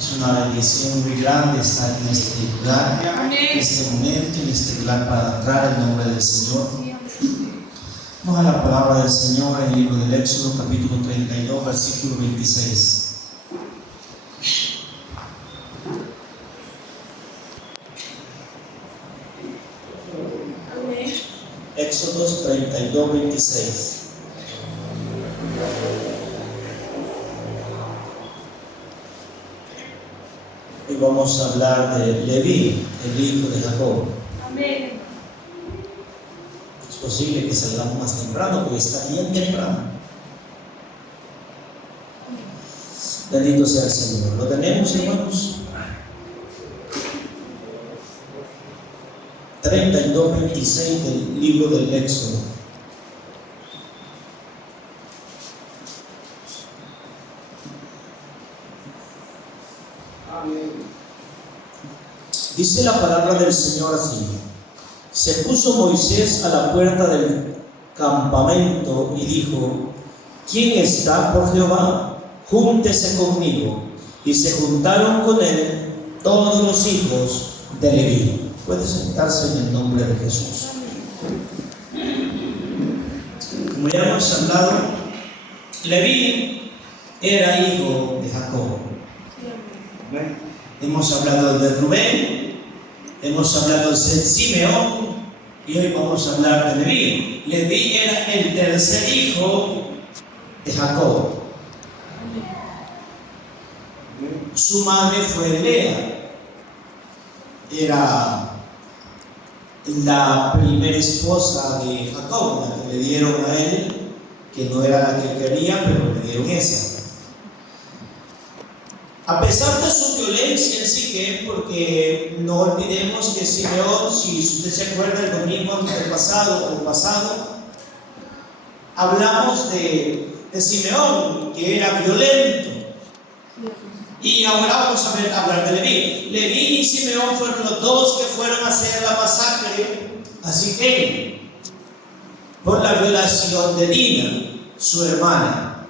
Es una bendición muy grande estar en este lugar, en este momento, en este lugar para adorar el nombre del Señor. Vamos a la palabra del Señor en el libro del Éxodo, capítulo 32, versículo 26. Éxodo 32, 26. Hoy vamos a hablar de Leví, el hijo de Jacob. Amén. Es posible que salgamos más temprano, porque está bien temprano. Bendito sea el Señor. ¿Lo tenemos, hermanos? 32, 26 del libro del Éxodo. Dice la palabra del Señor así: se puso Moisés a la puerta del campamento y dijo: ¿quién está por Jehová? Júntese conmigo. Y se juntaron con él todos los hijos de Leví. Puede sentarse en el nombre de Jesús. Como ya hemos hablado, Leví era hijo de Jacob. Hemos hablado de Rubén, hemos hablado de Simeón y hoy vamos a hablar de Leví. Leví era el tercer hijo de Jacob. Su madre fue Lea, era la primera esposa de Jacob, la que le dieron a él, que no era la que quería, pero le dieron esa. A pesar de su violencia en Siquem, porque no olvidemos que Simeón, si usted se acuerda el domingo antepasado, hablamos de Simeón, que era violento. Y ahora vamos a hablar de Leví. Leví y Simeón fueron los dos que fueron a hacer la masacre a Siquem por la violación de Dina, su hermana.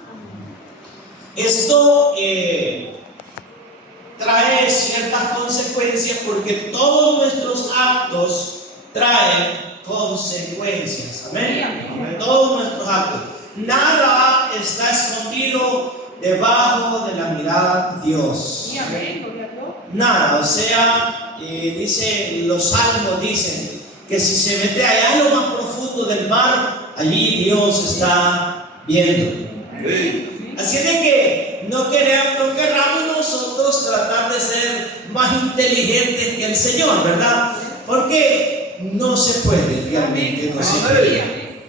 Esto trae ciertas consecuencias, porque todos nuestros actos traen consecuencias. Amén. Amén. Todos nuestros actos. Nada está escondido debajo de la mirada de Dios. Nada, o sea, los salmos dicen que si se mete allá en lo más profundo del mar, allí Dios está viendo. Así de que no queramos nosotros tratar de ser más inteligentes que el Señor, ¿verdad? Porque no se puede, realmente no se puede.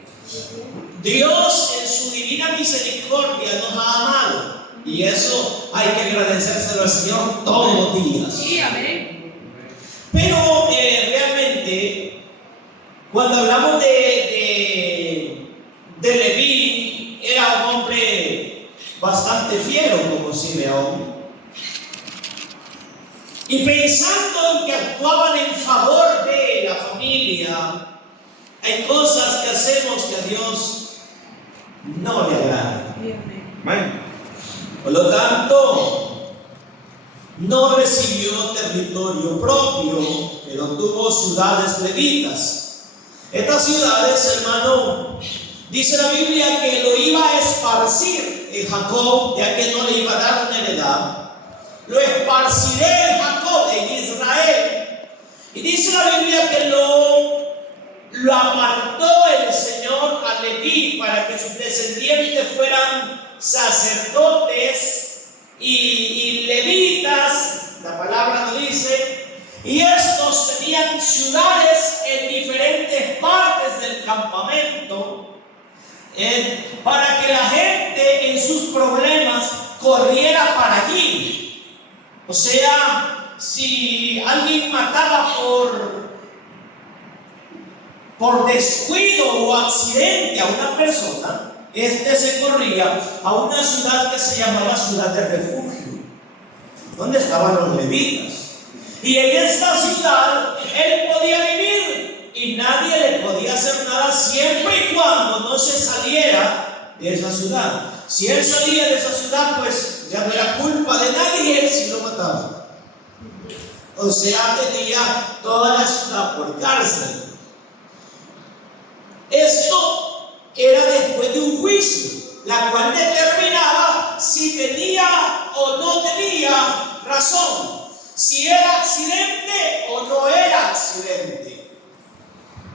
Dios en su divina misericordia nos ha amado, y eso hay que agradecérselo al Señor todos los días. Sí, amén. Pero realmente, cuando hablamos de Leví, era un hombre bastante fiero como Simeón, y pensando en que actuaban en favor de la familia, hay cosas que hacemos que a Dios no le agradan. Por lo tanto, no recibió territorio propio, pero tuvo ciudades levitas. Estas ciudades, hermano, dice la Biblia que lo iba a esparcir en Jacob, ya que no le iba a dar una heredad. Lo esparciré en Jacob, en Israel. Y dice la Biblia que lo apartó el Señor a Leví para que sus descendientes fueran sacerdotes y levitas, la palabra lo dice, y estos tenían ciudades en diferentes partes del campamento para que la gente en sus problemas corriera para allí. O sea, si alguien mataba por descuido o accidente a una persona, se corría a una ciudad que se llamaba ciudad de refugio, donde estaban los levitas. Y en esta ciudad él podía vivir y nadie le podía hacer nada, siempre y cuando no se saliera de esa ciudad. Si él salía de esa ciudad, pues ya no era culpa de nadie, él sí lo mataba. estaba. O sea, tenía toda la ciudad por cárcel. Esto era después de un juicio, la cual determinaba si tenía o no tenía razón, si era accidente o no era accidente.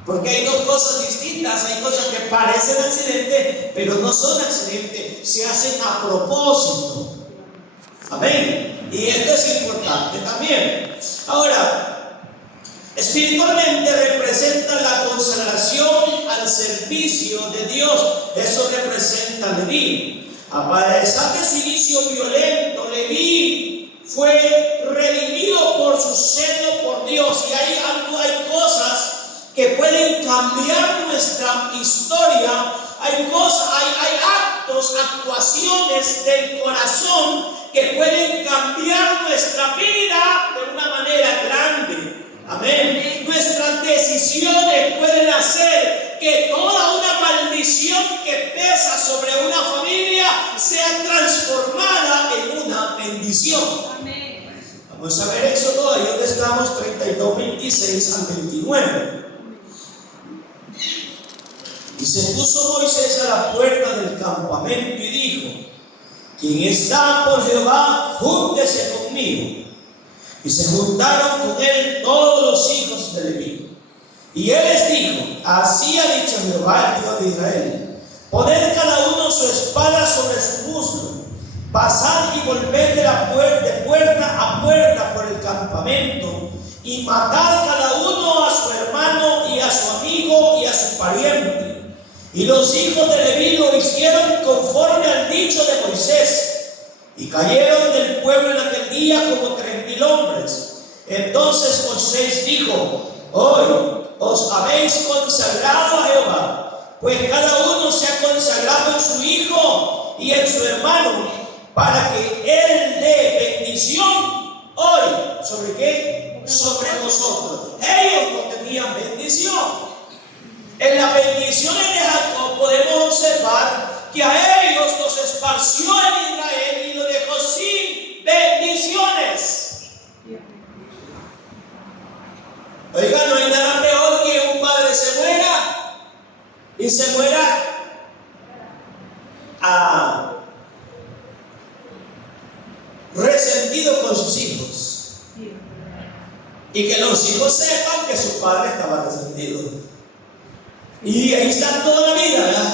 Porque hay dos cosas distintas, hay cosas que parecen accidente, pero no son accidentes, se hacen a propósito. Amén. Y esto es importante también. Ahora, espiritualmente representa la consagración al servicio de Dios. Eso representa Leví. A pesar de su inicio violento, Leví fue redimido por su celo por Dios. Y hay cosas que pueden cambiar nuestra historia. Hay actos, actuaciones del corazón que pueden cambiar nuestra vida de una manera grande. Amén. Nuestras decisiones pueden hacer que toda una maldición que pesa sobre una familia sea transformada en una bendición. Amén. Vamos a ver Éxodo, ahí donde estamos, 32, 26 al 29. Y se puso Moisés a la puerta del campamento y dijo: quien está por Jehová, júntese conmigo. Y se juntaron con él todos los hijos de Leví. Y él les dijo: así ha dicho Jehová, el Dios de Israel: poned cada uno su espada sobre su muslo, pasad y volved de puerta a puerta por el campamento, y matad cada uno a su hermano y a su amigo y a su pariente. Y los hijos de Leví lo hicieron conforme al dicho de Moisés. Y cayeron del pueblo en aquel día como 3,000 hombres. Entonces Moisés dijo: hoy os habéis consagrado a Jehová, pues cada uno se ha consagrado en su hijo y en su hermano, para que él dé bendición hoy. ¿Sobre qué? Sobre vosotros. Ellos no tenían bendición. En las bendiciones de Jacob podemos observar que a ellos los esparció en Israel y los dejó sin bendiciones. Oiga, no hay nada peor que un padre se muera y se muera resentido con sus hijos, y que los hijos sepan que su padre estaba resentido. Y ahí está toda la vida, ¿verdad?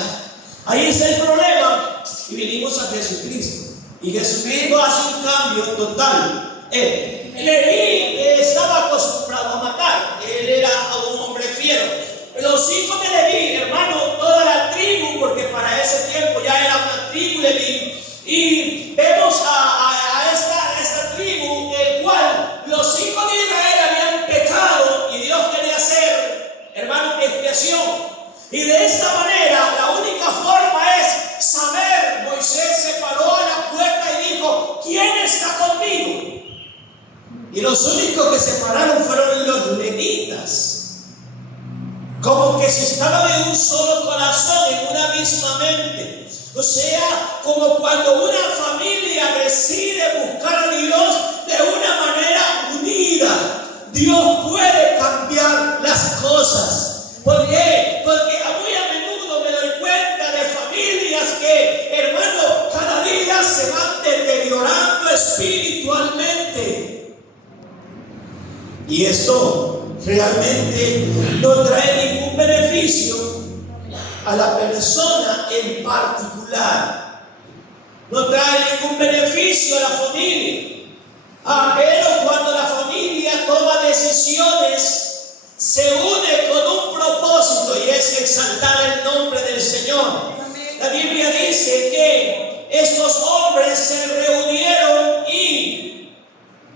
Ahí está el problema. Y vinimos a Jesucristo. Y Jesucristo hace un cambio total. Leví estaba acostumbrado a matar. Él era un hombre fiero. Los hijos de Leví, hermano, toda la tribu, porque para ese tiempo ya era una tribu Leví. Y vemos a esta tribu, el cual los hijos de Israel habían pecado y Dios quería hacer, hermano, expiación. Y de esta manera, la única forma es saber. Moisés se paró a la puerta y dijo: ¿quién está conmigo? Y los únicos que se pararon fueron los levitas. Como que se estaba de un solo corazón, en una misma mente. O sea, como cuando una familia decide buscar a Dios de una manera unida, Dios puede cambiar las cosas. ¿Por qué? Porque muy a menudo me doy cuenta de familias que, hermano, cada día se van deteriorando espiritualmente. Y esto realmente no trae ningún beneficio a la persona en particular. No trae ningún beneficio a la familia. Pero cuando la familia toma decisiones, se une con un propósito, y es exaltar el nombre del Señor. La Biblia dice que estos hombres se reunieron y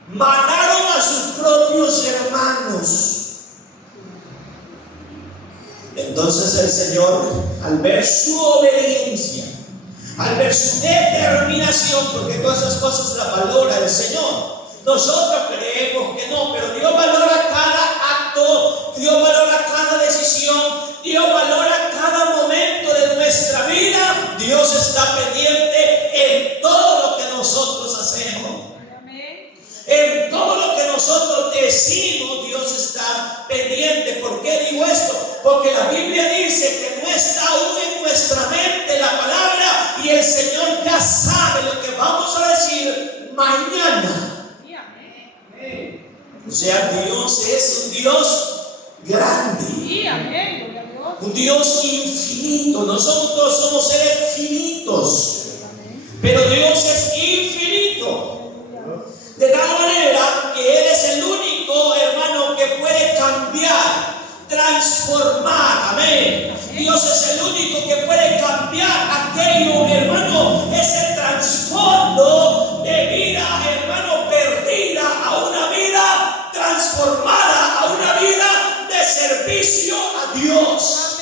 mataron a sus propios hermanos. Entonces el Señor, al ver su obediencia, al ver su determinación, porque todas esas cosas las valora el Señor. Nosotros creemos que no, pero Dios valora cada acto, Dios valora cada decisión, Dios valora cada momento de nuestra vida. Dios está pendiente en todo lo que nosotros hacemos. En nosotros decimos, Dios está pendiente. ¿Por qué digo esto? Porque la Biblia dice que no está aún en nuestra mente la palabra y el Señor ya sabe lo que vamos a decir mañana. O sea, Dios es un Dios grande, un Dios infinito. Nosotros somos seres finitos, pero Dios es infinito. De tal manera que Él es el único, hermano, que puede cambiar, transformar. Amén. Dios es el único que puede cambiar aquello, hermano, ese trasfondo de vida, hermano, perdida a una vida transformada, a una vida de servicio a Dios.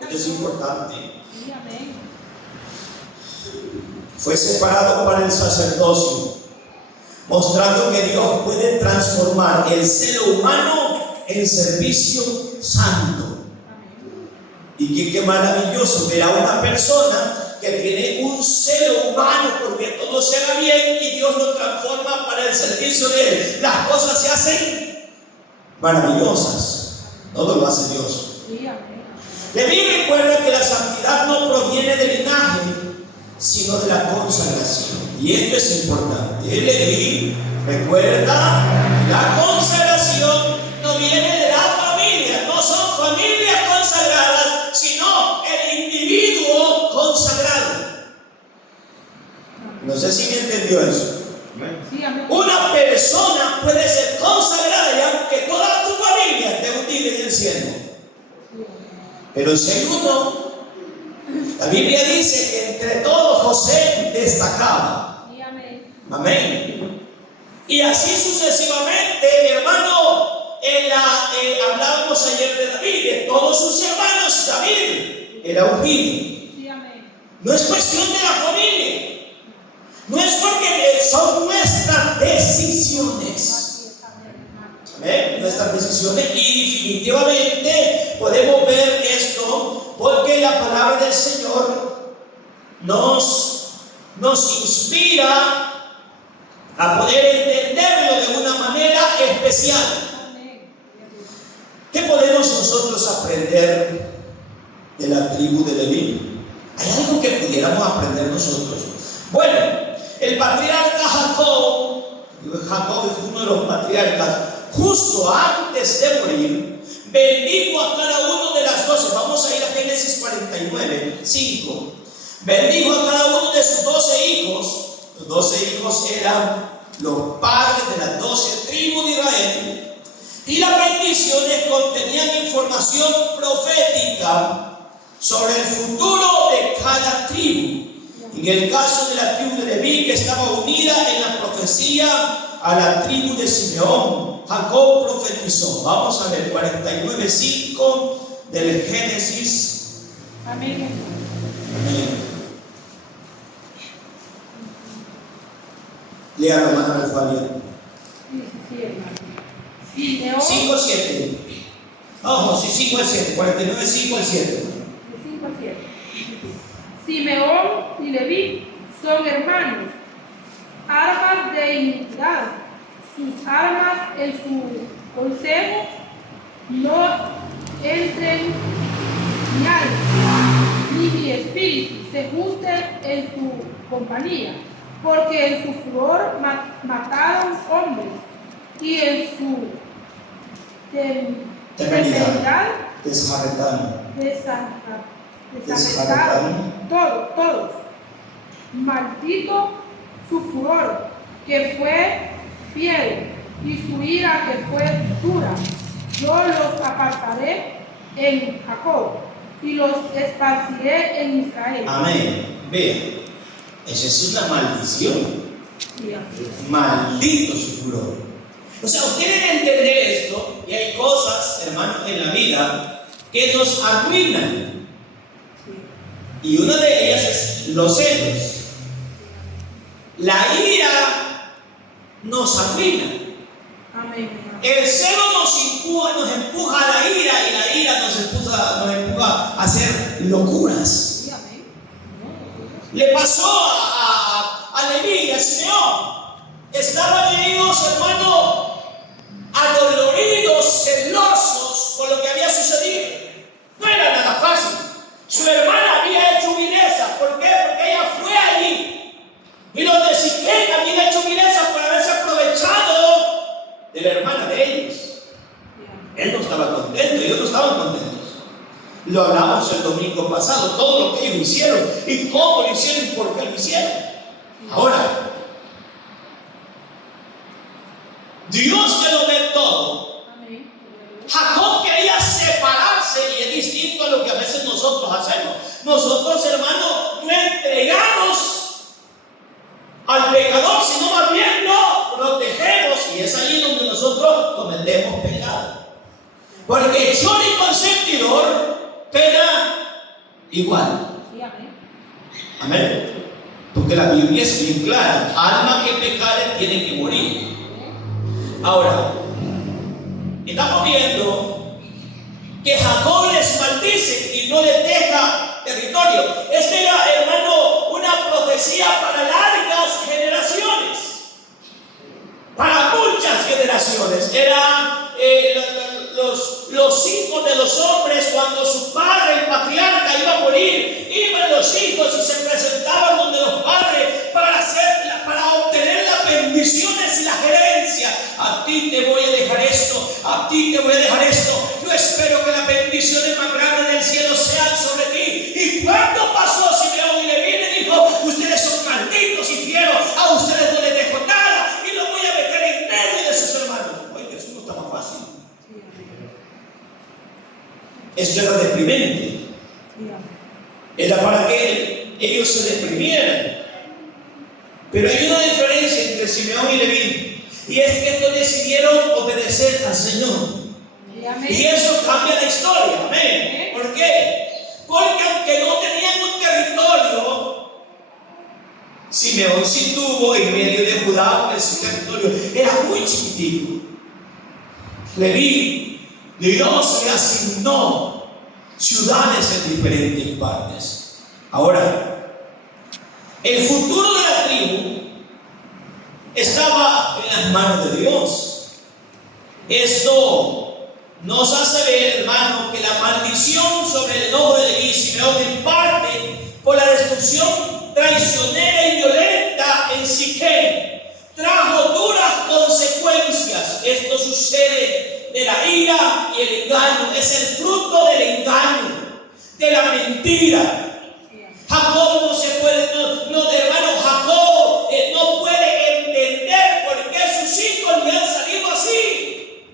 Esto es importante. Fue separado para el sacerdocio, mostrando que Dios puede transformar el ser humano en servicio santo. Y qué maravilloso ver a una persona que tiene un ser humano, porque todo se haga bien y Dios lo transforma para el servicio de Él. Las cosas se hacen maravillosas. Todo lo hace Dios. Leví recuerda que la santidad no proviene del linaje, sino de la consagración. Y esto es importante. Leví recuerda, la consagración no viene de la familia, no son familias consagradas, sino el individuo consagrado. No sé si me entendió eso. Una persona puede ser consagrada y aunque toda su familia esté hundida en el cielo, pero si hay uno, la Biblia dice que entre todos José destacaba. Amén. Y así sucesivamente, hermano. Hablábamos ayer de David, de todos sus hermanos. David era ungido. No es cuestión de la familia, no es porque son nuestras decisiones. Amén. Nuestras decisiones, y definitivamente podemos ver esto porque la palabra del Señor nos inspira a poder entenderlo de una manera especial. ¿Qué podemos nosotros aprender de la tribu de Leví? ¿Hay algo que pudiéramos aprender nosotros? Bueno, el patriarca Jacob es uno de los patriarcas, justo antes de morir, bendijo a cada uno de las 12. Vamos a ir a Génesis 49, 5. Bendijo a cada uno de sus 12 hijos. Los 12 hijos eran los padres de las 12 tribus de Israel. Y las bendiciones contenían información profética sobre el futuro de cada tribu. En el caso de la tribu de Leví, que estaba unida en la profecía a la tribu de Simeón, Jacob profetizó. Vamos a ver 49:5 del Génesis. Amén. Amén. Lea, hermana Fabián. Sí, hermano. 5 al 7. Ojo, sí, 5 al 7. 49, 5 al 7. 5 al 7. Simeón y Leví son hermanos. Armas de iniquidad. Sus armas en su consejo no entren mi alma, ni mi espíritu se junte en su compañía, porque en su furor mataron hombres y en su temeridad desarrestaron todos. Maldito su furor, que fue fiel, y su ira, que fue dura. Yo los apartaré en Jacob y los esparciré en Israel. Amén. Vean, esa es una maldición. Sí, Maldito su furor. O sea, ustedes deben entender esto, y hay cosas, hermanos, en la vida que nos arruinan. Y una de ellas es los celos. La ira nos arruina. amén. El celo nos empuja a la ira, y la ira nos empuja a hacer locuras. Sí, amén. Le pasó a Leví y a Simeón. Estaban ellos, hermano, Lo hablamos el domingo pasado, todo lo que ellos hicieron y cómo lo hicieron y por qué lo hicieron. Ahora, Dios que lo ve todo. Jacob quería separarse y es distinto a lo que a veces nosotros hacemos. Nosotros, hermanos, no entregamos al pecador, sino más bien lo protegemos, y es ahí donde nosotros cometemos pecado. Porque hecho y consentidor pena igual. Amén. Porque la Biblia es bien clara: alma que pecare tiene que morir. Ahora, estamos viendo que Jacob les maldice y no les deja territorio. Esta era, hermano, una profecía para largas generaciones, para muchas generaciones. Eran los hijos de los hombres, cuando su padre, el patriarca, iba a morir, iban los hijos y se presentaban donde los padres para obtener las bendiciones y la herencia. A ti te voy a dejar esto, a ti te voy a dejar esto. Yo espero que las bendiciones más grandes del cielo sean sobre ti. Y cuando pasó Simeón y Leví, le dijo: ustedes son malditos y fieros, a ustedes no les dejo nada y los voy a meter en medio de sus hermanos. Oye, eso no está más fácil. Esto era deprimente. Era para que ellos se deprimieran. Pero hay una diferencia entre Simeón y Leví, y es que estos decidieron obedecer al Señor. Y eso cambia la historia. Amén. ¿Por qué? Porque aunque no tenían un territorio, Simeón sí tuvo en medio de Judá, porque su territorio era muy chiquitico. Leví, Dios le asignó ciudades en diferentes partes. Ahora, el futuro de la tribu estaba en las manos de Dios. Esto nos hace ver, hermano, que la maldición sobre el nombre de Leví y Simeón, en parte por la destrucción traicionera y violenta en Siquem, trajo duras consecuencias. Esto sucede de la ira y el engaño. Es el fruto del engaño, de la mentira. Jacob no se puede, hermano, Jacob no puede entender por qué sus hijos le han salido así.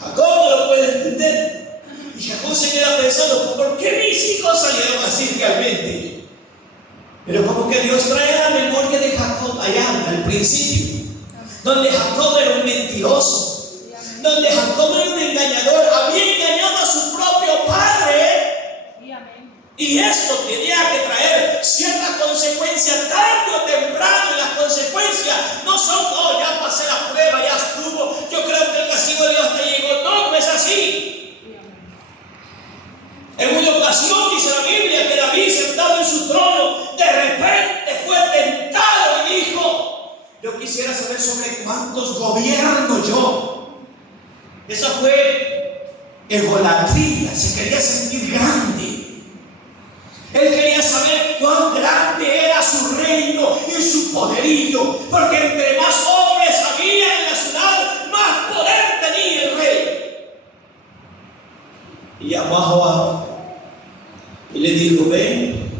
Jacob no lo puede entender. Y Jacob se queda pensando: ¿por qué mis hijos salieron así realmente? Pero como que Dios trae a la memoria de Jacob allá al principio, donde Jacob era un mentiroso, donde Jacob era un engañador, había engañado a su propio padre. Y esto tenía que traer ciertas consecuencias tarde o temprano, y las consecuencias no son: oh, ya pasé la prueba, ya estuvo, yo creo que el castigo de Dios te llegó. No, no es así. En una ocasión dice la Biblia que David, sentado en su trono, de repente fue tentado y dijo: yo quisiera saber sobre cuántos gobierno yo. Eso fue egolatría, se quería sentir grande. Él quería saber cuán grande era su reino y su poderío, porque entre más hombres había en la ciudad, más poder tenía el rey. Y llamó a Joab y le dijo: ven,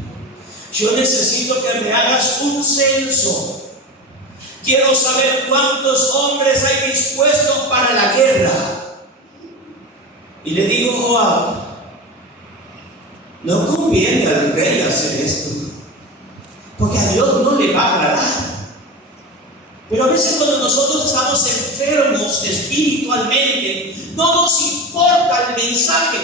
yo necesito que me hagas un censo. Quiero saber cuántos hombres hay dispuestos para la guerra. Y le dijo Joab: no conviene al rey hacer esto, porque a Dios no le va a agradar. Pero a veces cuando nosotros estamos enfermos espiritualmente, no nos importa el mensaje.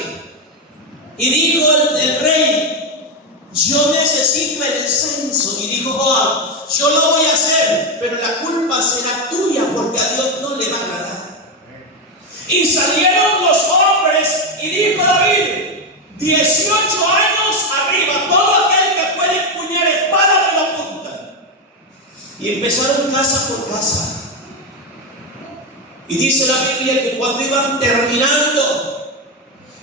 Y dijo el rey: yo necesito el censo. Y dijo Joab: yo lo voy a hacer, pero la culpa será tuya, porque a Dios no le va a agradar. Y salieron los hombres, y dijo David: 18 años arriba, todo aquel que puede empuñar espada me lo apunta. Y empezaron casa por casa. Y dice la Biblia que cuando iban terminando,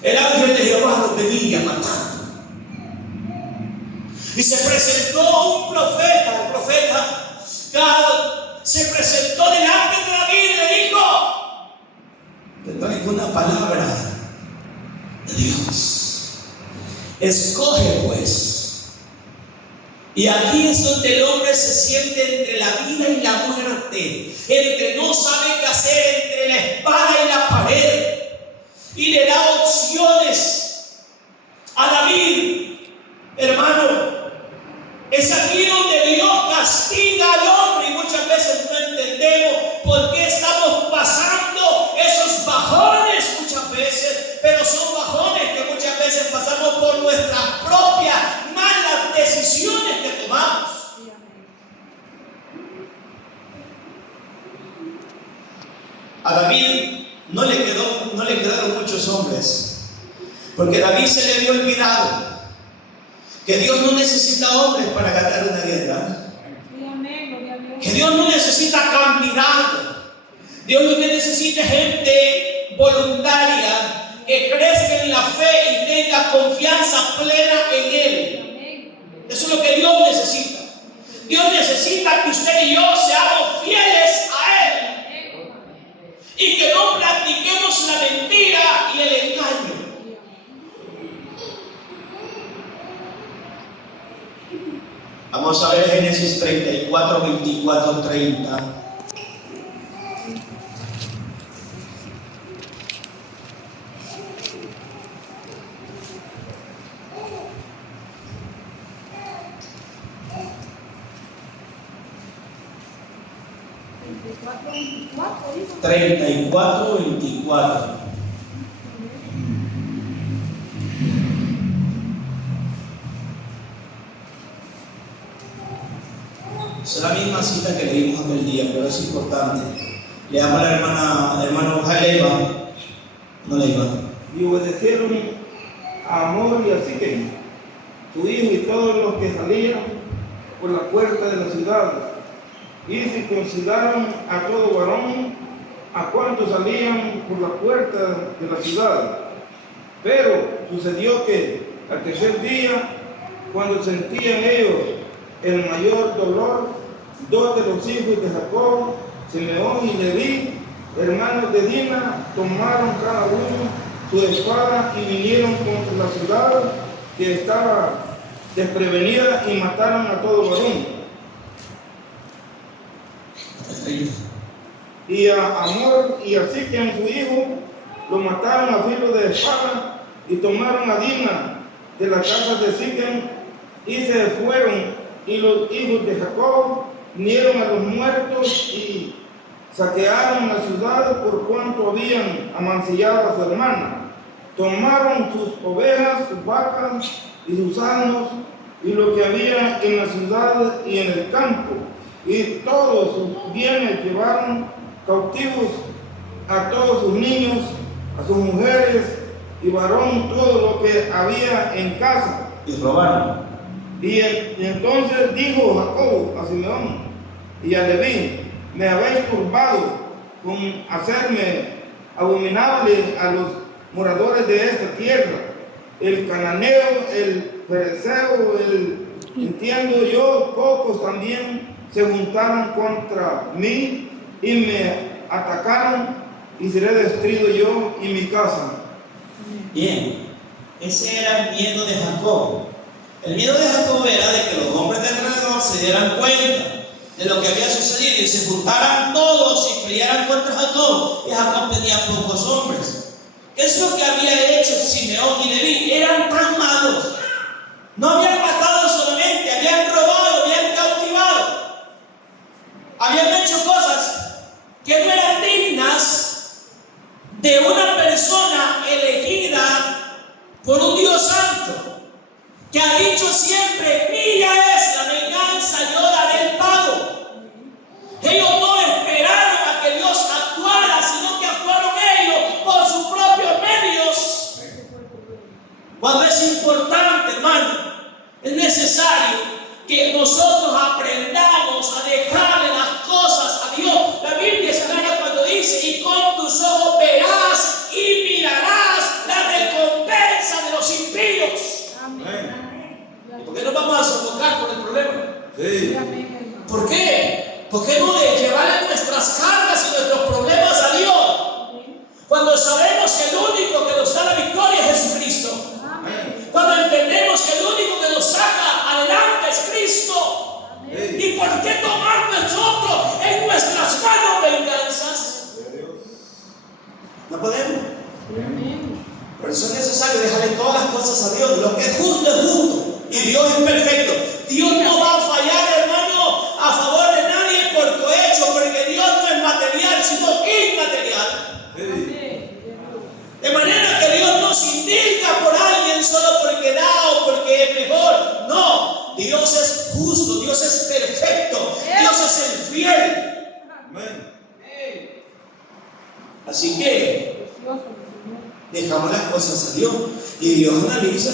el ángel de Jehová los venía matando. Y se presentó un profeta, el profeta Gad, se presentó delante de David y le dijo: te traigo una palabra Escoge pues. Y aquí es donde el hombre se siente entre la vida y la muerte, entre no sabe qué hacer, entre la espada y la pared, y le da opciones a David. Hermano, es aquí donde Dios castiga al hombre, y muchas veces no entendemos por qué estamos pasando esos bajones muchas veces, pero son bajones que muchas veces pasamos por nuestras propias malas decisiones que tomamos. A David no le quedaron muchos hombres, porque David se le había olvidado que Dios no necesita hombres para ganar una guerra. Que Dios no necesita candidatos. Dios lo que necesita es gente voluntaria que crezca en la fe y tenga confianza plena en Él. Eso es lo que Dios necesita. Dios necesita que usted y yo seamos fieles a Él y que no practiquemos la mentira y el engaño. Vamos a ver Génesis 34, 24, 30. ¿24? 34, 24. Es la misma cita que leímos aquel día, pero es importante. Le damos a la hermano Leiva. No Leiva. Y obedecieron a Amor y a Siquem, su hijo, y todos los que salían por la puerta de la ciudad, y circuncidaron a todo varón, a cuantos salían por la puerta de la ciudad. Pero sucedió que al tercer día, cuando sentían ellos el mayor dolor, dos de los hijos de Jacob, Simeón y Leví, hermanos de Dina, tomaron cada uno su espada y vinieron contra la ciudad que estaba desprevenida y mataron a todo varón. Y a Amor y a Siquem su hijo lo mataron a filo de espada, y tomaron a Dina de la casa de Siquem y se fueron. Y los hijos de Jacob vinieron a los muertos y saquearon la ciudad por cuanto habían amancillado a su hermana. Tomaron sus ovejas, sus vacas y sus asnos y lo que había en la ciudad y en el campo, y todos sus bienes llevaron cautivos a todos sus niños, a sus mujeres y varón todo lo que había en casa. Y robaron. Y entonces dijo Jacob a Simeón y a Leví: me habéis turbado con hacerme abominable a los moradores de esta tierra, el cananeo, el ferezeo, entiendo yo, pocos también se juntaron contra mí y me atacaron, y seré destruido yo y mi casa. Bien, ese era el miedo de Jacob. El miedo de Jacob era de que los hombres de alrededor se dieran cuenta de lo que había sucedido y se juntaran todos y pelearan contra Jacob. Y Jacob tenía pocos hombres. ¿Qué es lo que había hecho Simeón y Leví? Eran tan malos. No habían matado solamente, habían robado, habían cautivado. Habían hecho cosas que no eran dignas de una persona elegida por un Dios santo, que ha dicho siempre: mía es la venganza, yo daré el pago. Ellos no esperaron a que Dios actuara, sino que actuaron ellos por sus propios medios. Cuando es importante, hermano, es necesario que nosotros aprendamos a dejarle las cosas a Dios. La Biblia es clara cuando dice: y con tus ojos verás y mirarás la recompensa de los impíos. Amén. ¿Por qué nos vamos a sofocar por el problema? Sí. ¿Por qué? ¿Por qué no de llevarle nuestras cargas y nuestros problemas a Dios? Cuando sabemos que el único que nos da la victoria es Jesucristo. Cuando entendemos cosas a Dios. Lo que es justo y Dios es perfecto. Dios no va a fallar, hermano, a favor de nadie por cohecho, porque Dios no es material, sino inmaterial. De manera que Dios no se indigna por alguien solo porque da o porque es mejor. No, Dios es justo, Dios es perfecto, Dios es el fiel. Amén. Así que dejamos las cosas a Dios y Dios analiza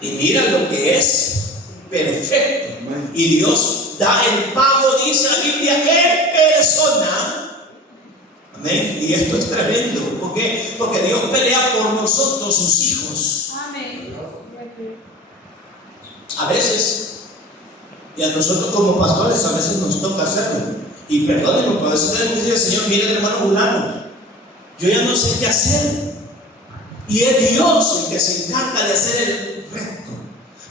y mira lo que es perfecto. Y Dios da el pago, dice la Biblia, en persona. Amén. Y esto es tremendo. ¿Por qué? Porque Dios pelea por nosotros, sus hijos. Amén. A veces, y a nosotros como pastores, a veces nos toca hacerlo. Y perdónenme, pero a veces tenemos que decir: Señor, mire el hermano fulano, yo ya no sé qué hacer. Y es Dios el que se encarga de hacer el recto,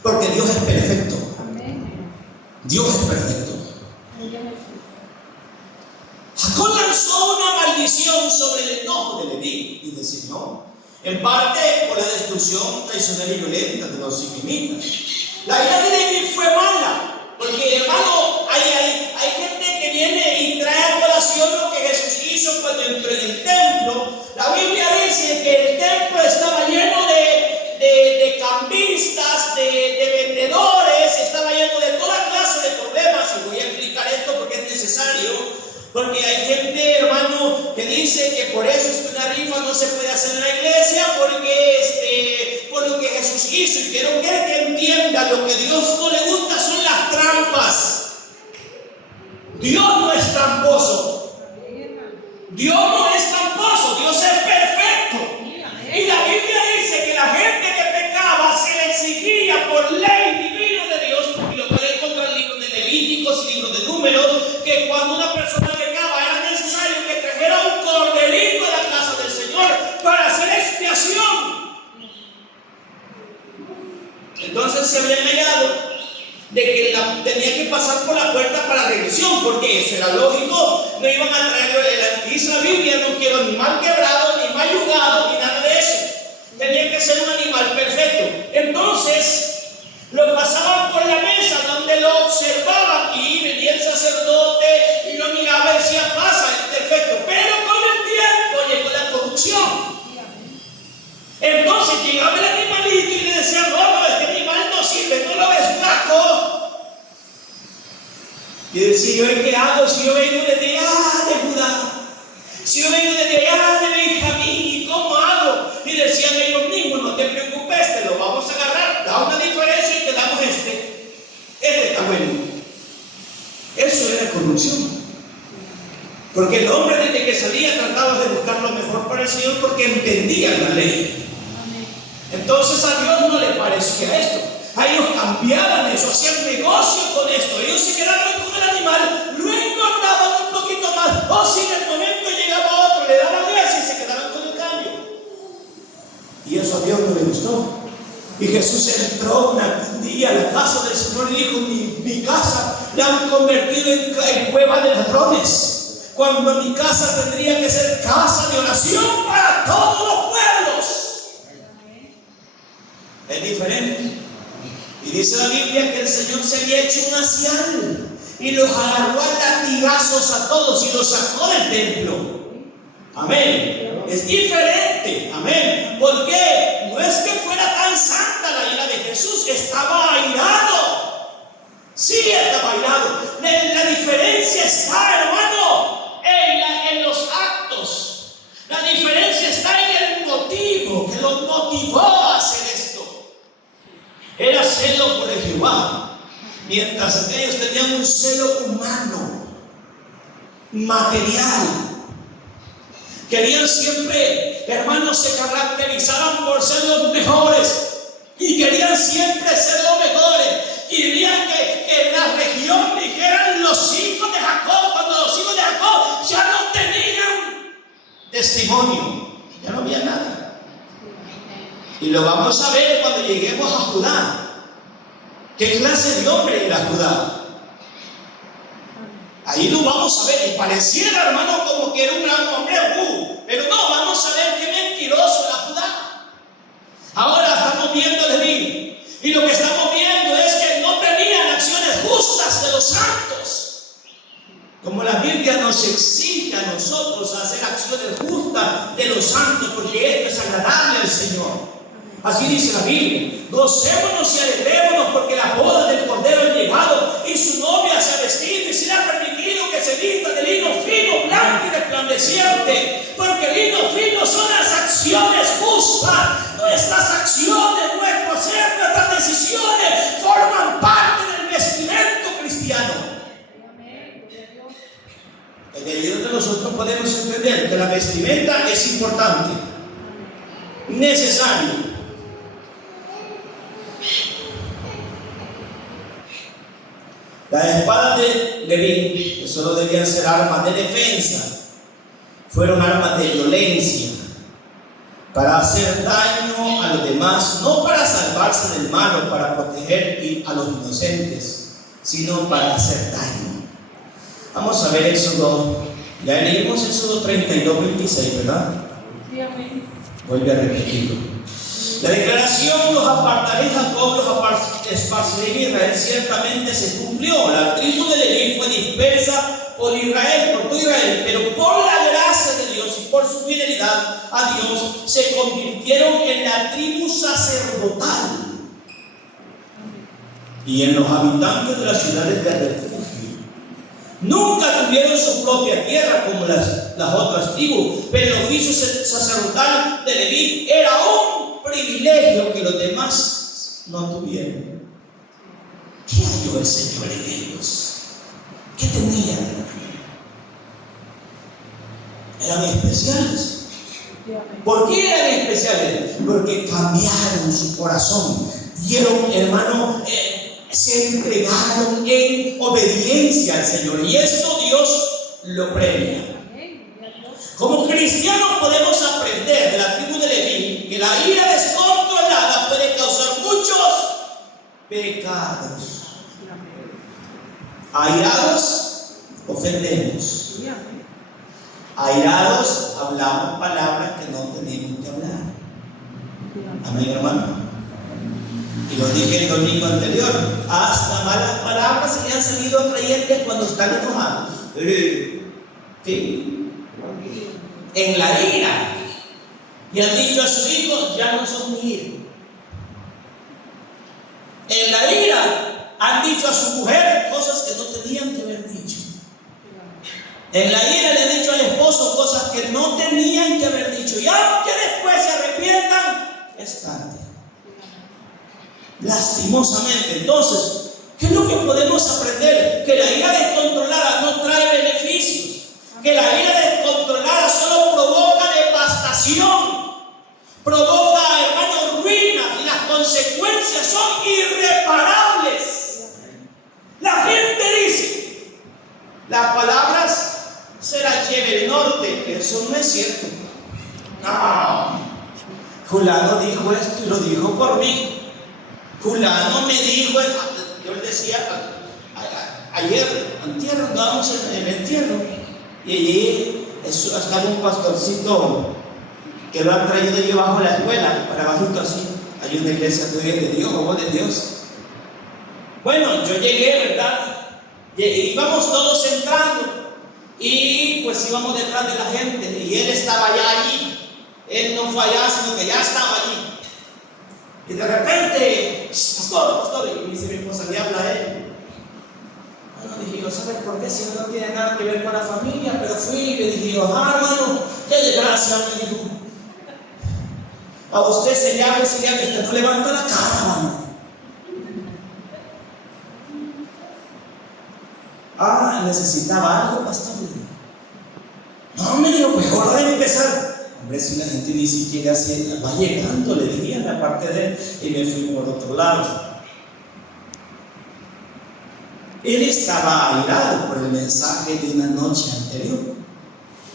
porque Dios es perfecto. Dios es perfecto. Jacob lanzó una maldición sobre el enojo de Leví y del Señor, en parte por la destrucción traicionera y violenta de los siquemitas. La ira de Leví fue mala, porque, hermano, hay gente que viene y trae a colación lo que Jesús hizo cuando entró en el templo. La Biblia dice que el templo estaba lleno de cambistas, de vendedores, estaba lleno de toda clase de problemas. Y voy a explicar esto porque es necesario. Porque hay gente, hermano, que dice que por eso es que una rifa no se puede hacer en la iglesia, porque por lo que Jesús hizo. Y quiero que entienda, lo que a Dios no le gusta son las trampas. Dios no es tramposo. Dios no es tramposo, Dios es perfecto. Y la Biblia dice que la gente que pecaba se le exigía por ley divina de Dios, y lo puede encontrar en el libro de Levíticos y libro de Números, que cuando una persona pecaba era necesario que trajera un corderito a la casa del Señor para hacer expiación. Entonces se habían hallado de que tenía que pasar por la puerta para revisión, porque eso era lógico. No iban a traer, dice la Biblia, no quiero animal quebrado, ni mayugado, ni nada de eso. Tenía que ser un animal perfecto. Entonces lo pasaban por la mesa donde lo observaban, y venía el sacerdote y lo miraba y decía: pasa, es perfecto. Pero con el tiempo llegó la corrupción. Entonces llegaba el animalito y le decían: no, este animal no sirve, no lo ves flaco. Y decía: ¿yo qué hago? Si yo vengo desde allá de Judá, si yo vengo desde allá de Benjamín, ¿cómo hago? Y decían ellos mismos: no te preocupes, te lo vamos a agarrar, da una diferencia y te damos este está bueno. Eso era corrupción. Porque el hombre desde que salía trataba de buscar lo mejor para el Señor, porque entendía la ley. Entonces a Dios no le parecía esto. A ellos cambiaban eso, hacían negocio con esto. Ellos se quedaban con el animal, lo engordaban un poquito más, o si en el momento llegaba otro, le daban gracia y se quedaban con el cambio. Y eso a Dios no le gustó. Y Jesús entró un día a la casa del Señor y dijo: mi casa la han convertido en cueva de ladrones, cuando mi casa tendría que ser casa de oración para todos los pueblos. Es diferente. Y dice la Biblia que el Señor se había hecho un anciano y los agarró a latigazos a todos y los sacó del templo. Amén. Es diferente. Amén. ¿Por qué? No es que fuera tan santa la ira de Jesús, estaba airado. Sí, estaba airado. La diferencia está, hermano, en los actos. La diferencia está en el motivo que los motivó a hacer esto. Era celo por Jehová, mientras ellos tenían un celo humano, material. Querían siempre, hermanos, se caracterizaban por ser los mejores y querían siempre ser los mejores. Querían que en la región dijeran los hijos de Jacob, cuando los hijos de Jacob ya no tenían testimonio, ya no había nada. Y lo vamos a ver cuando lleguemos a Judá. ¿Qué clase de hombre era Judá? Ahí lo vamos a ver. Y pareciera, hermano, como que era un gran hombre. Pero no, vamos a ver qué mentiroso era Judá. Ahora Como la Biblia nos exige a nosotros a hacer acciones justas de los santos, porque esto es agradable al Señor. Así dice la Biblia: gocémonos y alegrémonos porque la boda del Cordero ha llegado y su novia se ha vestido, y se le ha permitido que se vista de lino fino, blanco y resplandeciente, porque lino fino son las acciones justas. Nuestras acciones, nuestro ser, nuestras decisiones forman parte del vestimento cristiano. Es de ahí donde nosotros podemos entender que la vestimenta es importante, necesario. Las espadas de Leví, que solo debían ser armas de defensa, fueron armas de violencia, para hacer daño a los demás, no para salvarse del mal o para proteger a los inocentes, sino para hacer daño. Vamos a ver Éxodo, ya leímos Éxodo 32, 26, ¿verdad? Sí, amén. Vuelve a repetirlo. La declaración: los apartaré Jacob, los esparciré en Israel, ciertamente se cumplió. La tribu de Leví fue dispersa por Israel, por todo Israel, pero por la gracia de Dios y por su fidelidad a Dios se convirtieron en la tribu sacerdotal y en los habitantes de las ciudades de refugio. Nunca tuvieron su propia tierra como las otras tribus, pero el oficio sacerdotal de Leví era un privilegio que los demás no tuvieron. ¿Qué halló el Señor en ellos? ¿Qué tenían? Eran especiales. ¿Por qué eran especiales? Porque cambiaron su corazón, dieron, hermano, se entregaron en obediencia al Señor, y esto Dios lo premia. Como cristianos podemos aprender de la tribu de Leví que la ira descontrolada puede causar muchos pecados. Airados ofendemos, airados hablamos palabras que no tenemos que hablar. Amén, hermano. Y lo dije el domingo anterior, hasta malas palabras se le han salido a creyentes cuando están enojados. ¿Sí? En la ira, y han dicho a su hijo: ya no sos mi hijo. En la ira han dicho a su mujer cosas que no tenían que haber dicho. En la ira le han dicho al esposo cosas que no tenían que haber dicho, y aunque después se arrepientan, es tarde. Lastimosamente. Entonces, ¿qué es lo que podemos aprender? Que la ira descontrolada no trae beneficios, que la ira descontrolada solo provoca devastación, provoca, hermano, ruina, y las consecuencias son irreparables. La gente dice: las palabras se las lleve el norte. Eso no es cierto. No, fulano dijo esto y lo dijo por mí. Fulano me dijo, yo le decía ayer, antier, andábamos en el entierro, y allí estaba un pastorcito que lo han traído allí abajo de la escuela, para bajito así. Hay una iglesia tuya de Dios, o vos de Dios. Bueno, yo llegué, ¿verdad? Íbamos todos entrando, y pues íbamos detrás de la gente, y él estaba ya allí. Él no fue allá, sino que ya estaba allí. Y de repente, pastor, y me dice mi esposa: le habla a él. Bueno, dije yo: ¿sabes por qué? Si no tiene nada que ver con la familia. Pero fui y le dije yo: hermano, qué desgracia, me dijo. A usted se le habla, usted no levanta la cara, hermano. Necesitaba algo, pastor. No, me dijo: pues ahora debe empezar. Hombre, si la gente ni siquiera se va llegando, le dije en la parte de él, y me fui por otro lado. Él estaba airado por el mensaje de una noche anterior.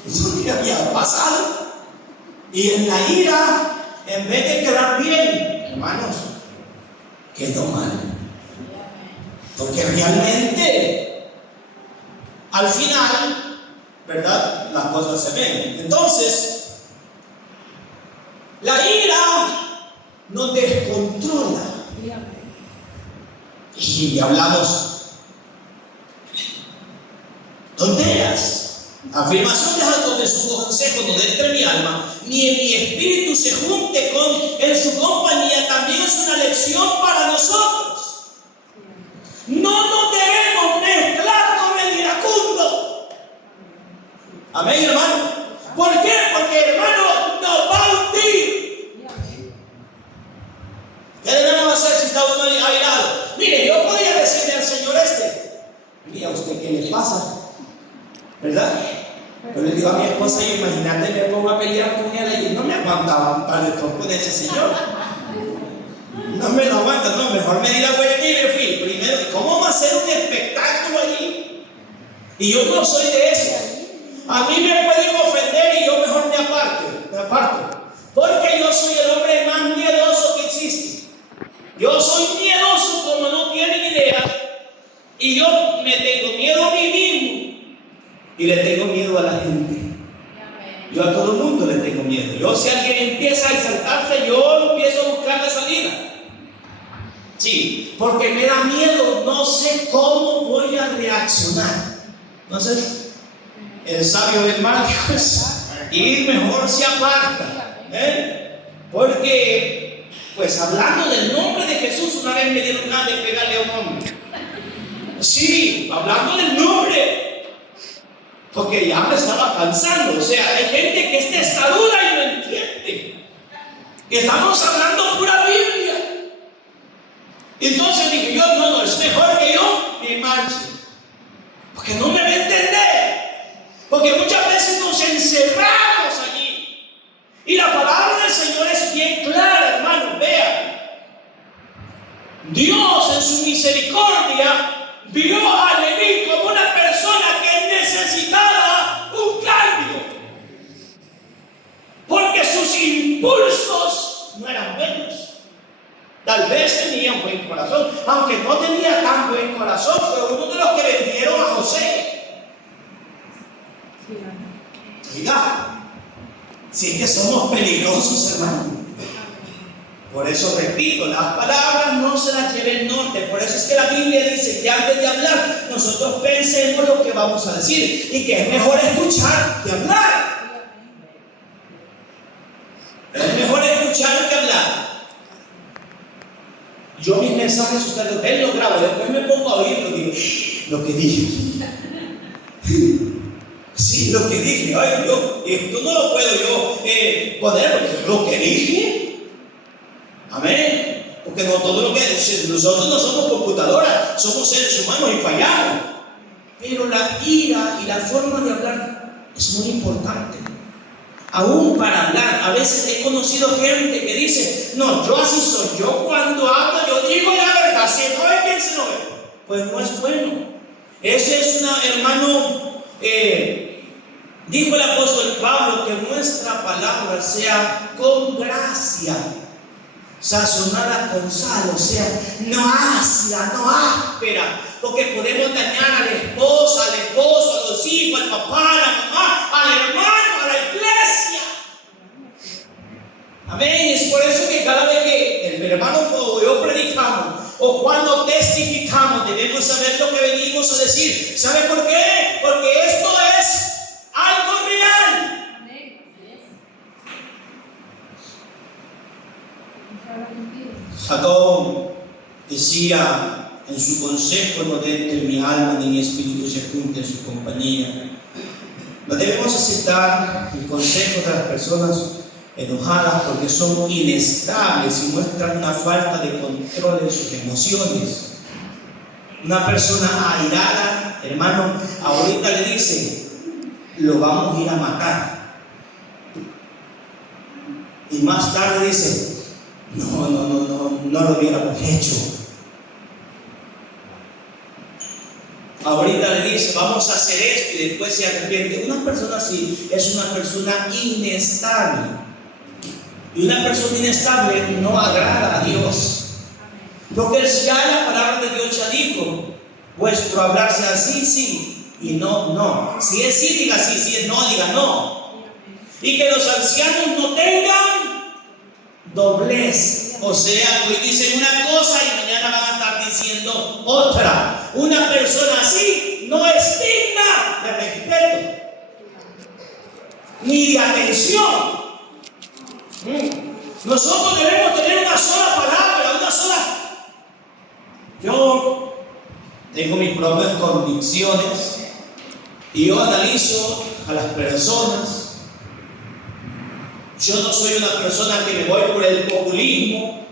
Eso que había pasado. Y en la ira, en vez de quedar bien, hermanos, quedó mal. Porque realmente, al final, ¿verdad?, las cosas se ven. Entonces, la ira nos descontrola. Y hablamos. ¿Dónde Afirmación de Jacob en su consejo no entre mi alma, ni en mi espíritu se junte en su compañía, también es una lección para nosotros. No nos debemos mezclar con el iracundo. Amén, hermano. ¿Por qué? Porque, hermano, nos va a hundir. ¿Qué debemos hacer si está uno airado? Mire, yo podría decirle al Señor mira, ¿a usted qué le pasa? ¿Verdad? Yo le digo a mi esposa, yo imagínate, me pongo a pelear con ella y no me aguantaba un par de trompos de ese señor. No me lo aguanta, no, mejor me di la vuelta y me fui. Primero, ¿cómo va a ser un espectáculo allí? Y yo no soy de eso. A mí me pueden ofender y yo mejor me aparto. Porque yo soy el hombre más miedoso que existe. Yo soy miedoso como no tienen idea. Y yo me tengo miedo a mí mismo. Y le tengo miedo a la gente. Yo a todo el mundo le tengo miedo. Yo, si alguien empieza a exaltarse, yo empiezo a buscar la salida. Sí, porque me da miedo, no sé cómo voy a reaccionar. Entonces, el sabio del mal dijo eso, y mejor se aparta. Porque, pues hablando del nombre de Jesús, una vez me dieron ganas de pegarle a un hombre. Sí, hablando del nombre. Porque ya me estaba cansando. O sea, hay gente que es testaruda y no entiende. Y estamos hablando pura Biblia. Entonces dije yo, no, es mejor que yo me marche. Porque no me va a entender. Porque muchas veces nos encerramos allí. Y la palabra del Señor es bien clara, hermano. Vean. Dios en su misericordia vio a Leví como una persona que necesitaba un cambio, porque sus impulsos no eran buenos. Tal vez tenía un buen corazón, aunque no tenía tan buen corazón, fue uno de los que vendieron a José. Oiga, si es que somos peligrosos, hermano. Por eso repito, las palabras no se las lleve el norte. Por eso es que la Biblia dice que antes de hablar, nosotros pensemos lo que vamos a decir. Y que es mejor escuchar que hablar. Es mejor escuchar que hablar. Yo mis mensajes ustedes ven, los grabo, después me pongo a oírlo y digo, lo que dije. Sí, lo que dije. Ay, yo, esto no lo puedo yo poner, porque lo que dije. Amén. Porque no todo lo que nosotros no somos computadoras, somos seres humanos y fallamos. Pero la ira y la forma de hablar es muy importante. Aún para hablar, a veces he conocido gente que dice, no, yo así soy, yo cuando hablo, yo digo la verdad, si no es bien, si no es. Pues no es bueno. Ese es hermano, dijo el apóstol Pablo, que nuestra palabra sea con gracia, sazonada con sal, o sea, no ácida, no áspera, porque podemos dañar a la esposa, al esposo, a los hijos, al papá, a la mamá, al hermano, a la iglesia. Amén. Es por eso que cada vez que el hermano o yo predicamos o cuando testificamos, debemos saber lo que venimos a decir. ¿Sabe por qué? Porque esto es algo real. Jacob decía en su consejo, no entre mi alma ni mi espíritu se junte en su compañía. No debemos aceptar el consejo de las personas enojadas porque son inestables y muestran una falta de control en sus emociones. Una persona airada, hermano, ahorita le dice, lo vamos a ir a matar. Y más tarde dice, no lo hubiéramos hecho. Ahorita le dice, vamos a hacer esto y después se arrepiente. Una persona así es una persona inestable. Y una persona inestable no agrada a Dios. Porque ya la palabra de Dios ya dijo, vuestro hablar sea sí, sí, y no. Si es sí, diga sí, si es no, diga no. Y que los ancianos no tengan doblez. O sea, hoy dicen una cosa y mañana van a estar diciendo otra. Una persona así no es digna de respeto. ni de atención. Nosotros debemos tener una sola palabra, una sola. Yo tengo mis propias convicciones y yo analizo a las personas. Yo no soy una persona que me voy por el populismo,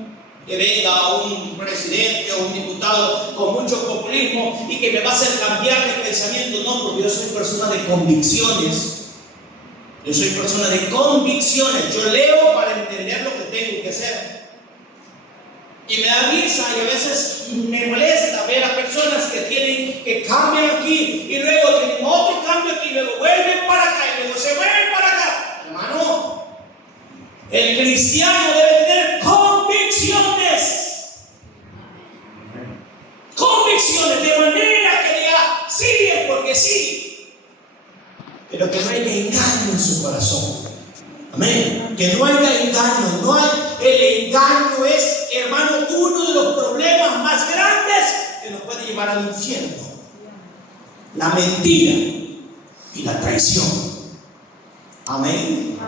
que venga un presidente o un diputado con mucho populismo y que me va a hacer cambiar de pensamiento. No, porque yo soy persona de convicciones. Yo soy persona de convicciones. Yo leo para entender lo que tengo que hacer. Y me da risa y a veces me molesta ver a personas que cambian aquí y luego tienen otro cambio aquí y luego vuelven para acá y luego se vuelven para acá. Hermano, el cristiano debe tener convicciones. Convicciones de manera que diga sí es porque sí. Pero que no haya engaño en su corazón. Amén. Que no haya engaño. El engaño es, hermano, uno de los problemas más grandes que nos puede llevar al infierno. La mentira y la traición. Amén.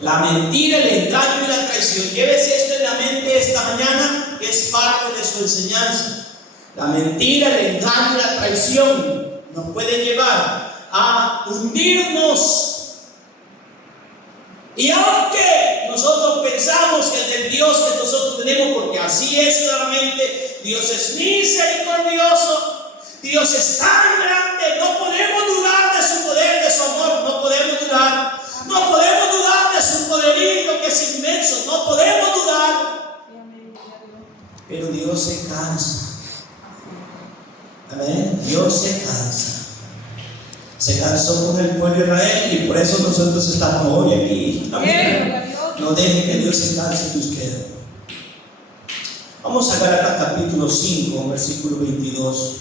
La mentira, el engaño y la traición. Llévese esto en la mente esta mañana, que es parte de su enseñanza. La mentira, el engaño y la traición nos pueden llevar a hundirnos. Y aunque nosotros pensamos que es del Dios que nosotros tenemos, porque así es claramente, Dios es misericordioso, Dios es tan grande, no podemos dudar de su poder, de su amor, no podemos dudar de su poderío que es inmenso, no podemos dudar. Pero Dios se cansa. Amén. Dios se cansa. Se cansó con el pueblo de Israel y por eso nosotros estamos hoy aquí. Amén. No dejen que Dios se canse de usted. Vamos a Gálatas capítulo 5, versículo 22.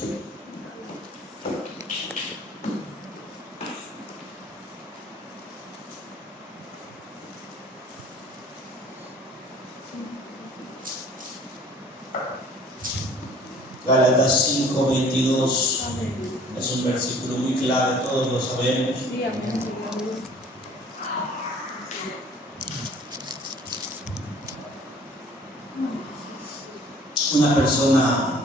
Gálatas 5, 22. Es un versículo muy claro, todos lo sabemos. Una persona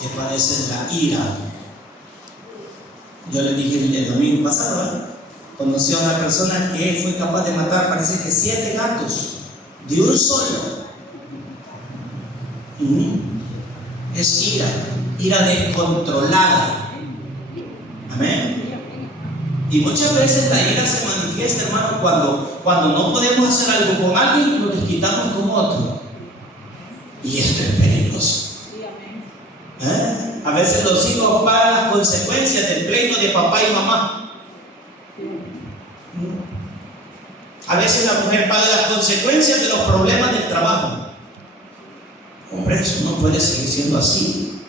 que padece la ira. Yo le dije el domingo pasado, conocí a una persona que fue capaz de matar, parece que 7 gatos de un solo. Es ira descontrolada. Amén. Y muchas veces la ira se manifiesta, hermano, cuando no podemos hacer algo con alguien, lo desquitamos con otro. Y esto es peligroso. A veces los hijos pagan las consecuencias del pleito de papá y mamá. A veces la mujer paga las consecuencias de los problemas del trabajo. Hombre, eso no puede seguir siendo así.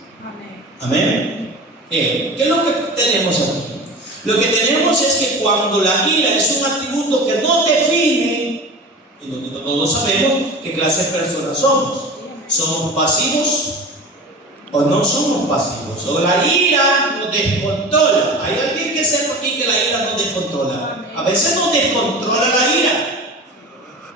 Amén. ¿Qué es lo que tenemos aquí? Lo que tenemos es que cuando la ira es un atributo que no define, y nosotros todos sabemos qué clase de personas somos. ¿Somos pasivos o no somos pasivos? O la ira nos descontrola. ¿Hay alguien que sepa aquí que la ira nos descontrola? A veces nos descontrola la ira.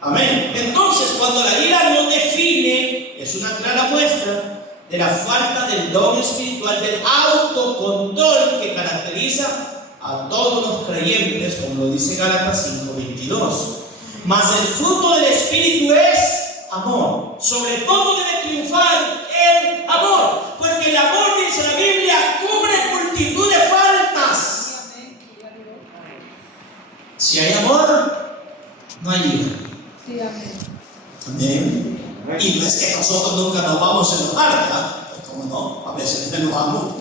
Amén. Entonces, cuando la ira no define, es una clara muestra de la falta del don espiritual, del autocontrol que caracteriza a todos los creyentes, como lo dice Gálatas 5:22. Mas el fruto del Espíritu es amor. Sobre todo debe triunfar el amor, porque el amor, dice la Biblia, cubre multitud de faltas. Si hay amor, no hay ira. Amén. Y no es que nosotros nunca nos vamos a enojar, ¿verdad? ¿Cómo no? A veces nos enojamos.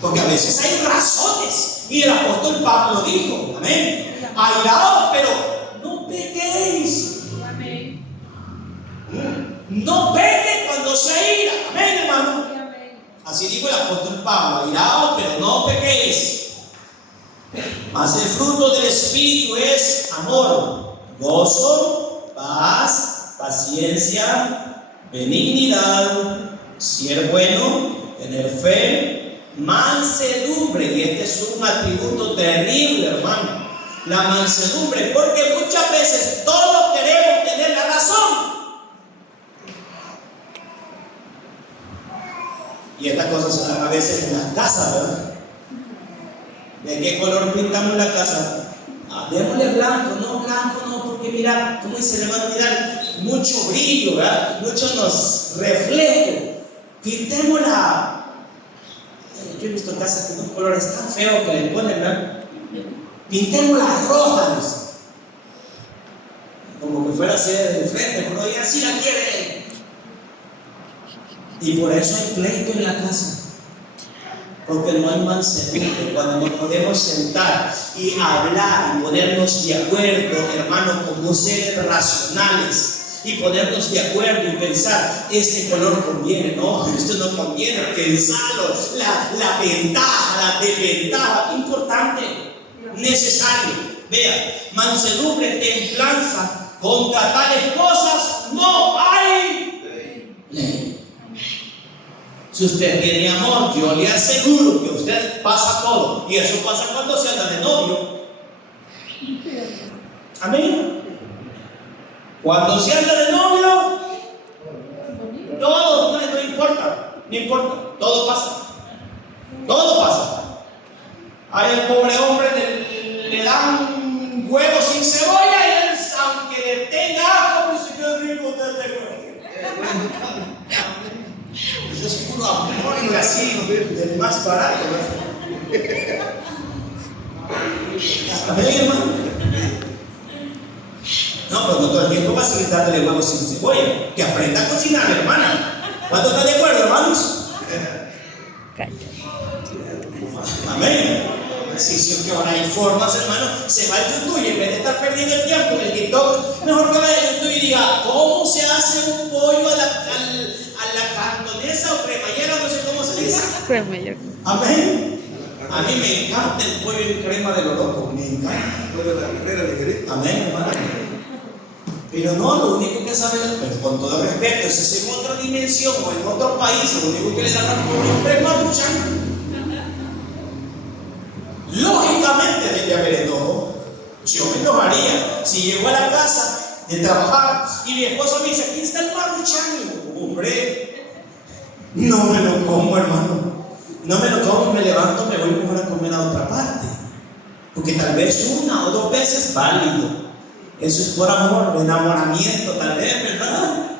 Porque a veces hay razones. Y el apóstol Pablo dijo, amén, airaos, pero no pequéis. No peque cuando se aira. Amén, hermano. Así dijo el apóstol Pablo, airaos, pero no pequéis. Mas el fruto del Espíritu es amor, gozo, paz, paciencia, benignidad, ser bueno, tener fe, mansedumbre, y este es un atributo terrible, hermano, la mansedumbre, porque muchas veces todos queremos tener la razón. Y estas cosas se dan a veces en las casas, ¿verdad? ¿De qué color pintamos la casa? Démosle blanco, no, porque mira, como dice el hermano Vidal, mucho brillo, ¿verdad? Mucho nos reflejo. Pintémosla. Yo he visto casas con unos colores tan feos que le ponen, ¿verdad? Pintémosla roja, dice. Como que fuera a ser de frente, pero ella sí la quiere. Y por eso hay pleito en la casa. Porque no hay mansedumbre. Cuando nos podemos sentar y hablar y ponernos de acuerdo, hermano, como seres racionales, y ponernos de acuerdo y pensar, este color conviene, no, esto no conviene, pensarlo, la ventaja, la desventaja, importante, necesario. Vea, mansedumbre, templanza, contra tales cosas no hay ley. Si usted tiene amor, yo le aseguro que usted pasa todo. Y eso pasa cuando se anda de novio. Amén. Cuando se anda de novio, todo, no importa, todo pasa. Todo pasa. Hay el pobre hombre, le dan huevos sin cebolla y él, aunque tenga asco, pues se queda rico de huevo. Eso es puro amor, así, del más barato, ¿verdad? Amén, hermano. No, pero no todo el tiempo vas a seguir dándole huevos sin cebolla. Que aprenda a cocinar, hermana. ¿Cuántos están de acuerdo, hermanos? Amén. Sí, que ahora hay formas, hermano. Se va a YouTube y en vez de estar perdiendo el tiempo en el TikTok, mejor que vaya a YouTube y diga cómo se hace un pollo a la cantonesa o cremallera, no sé cómo se dice. Cremallera. Amén. A mí me encanta el pollo en crema de loroco. Me encanta. Amén, hermano. Pero no, lo único que sabe, pero con todo respeto, si es en otra dimensión o en otro país, lo único que le dan al pobre es maruchan. Lógicamente debe haber enojo. Yo me enojaría si llego a la casa de trabajar y mi esposo me dice, aquí está el maruchan. Hombre, no me lo como, hermano. No me lo como, me levanto, me voy mejor a comer a otra parte. Porque tal vez una o dos veces válido. Eso es por amor, enamoramiento, tal vez, ¿verdad?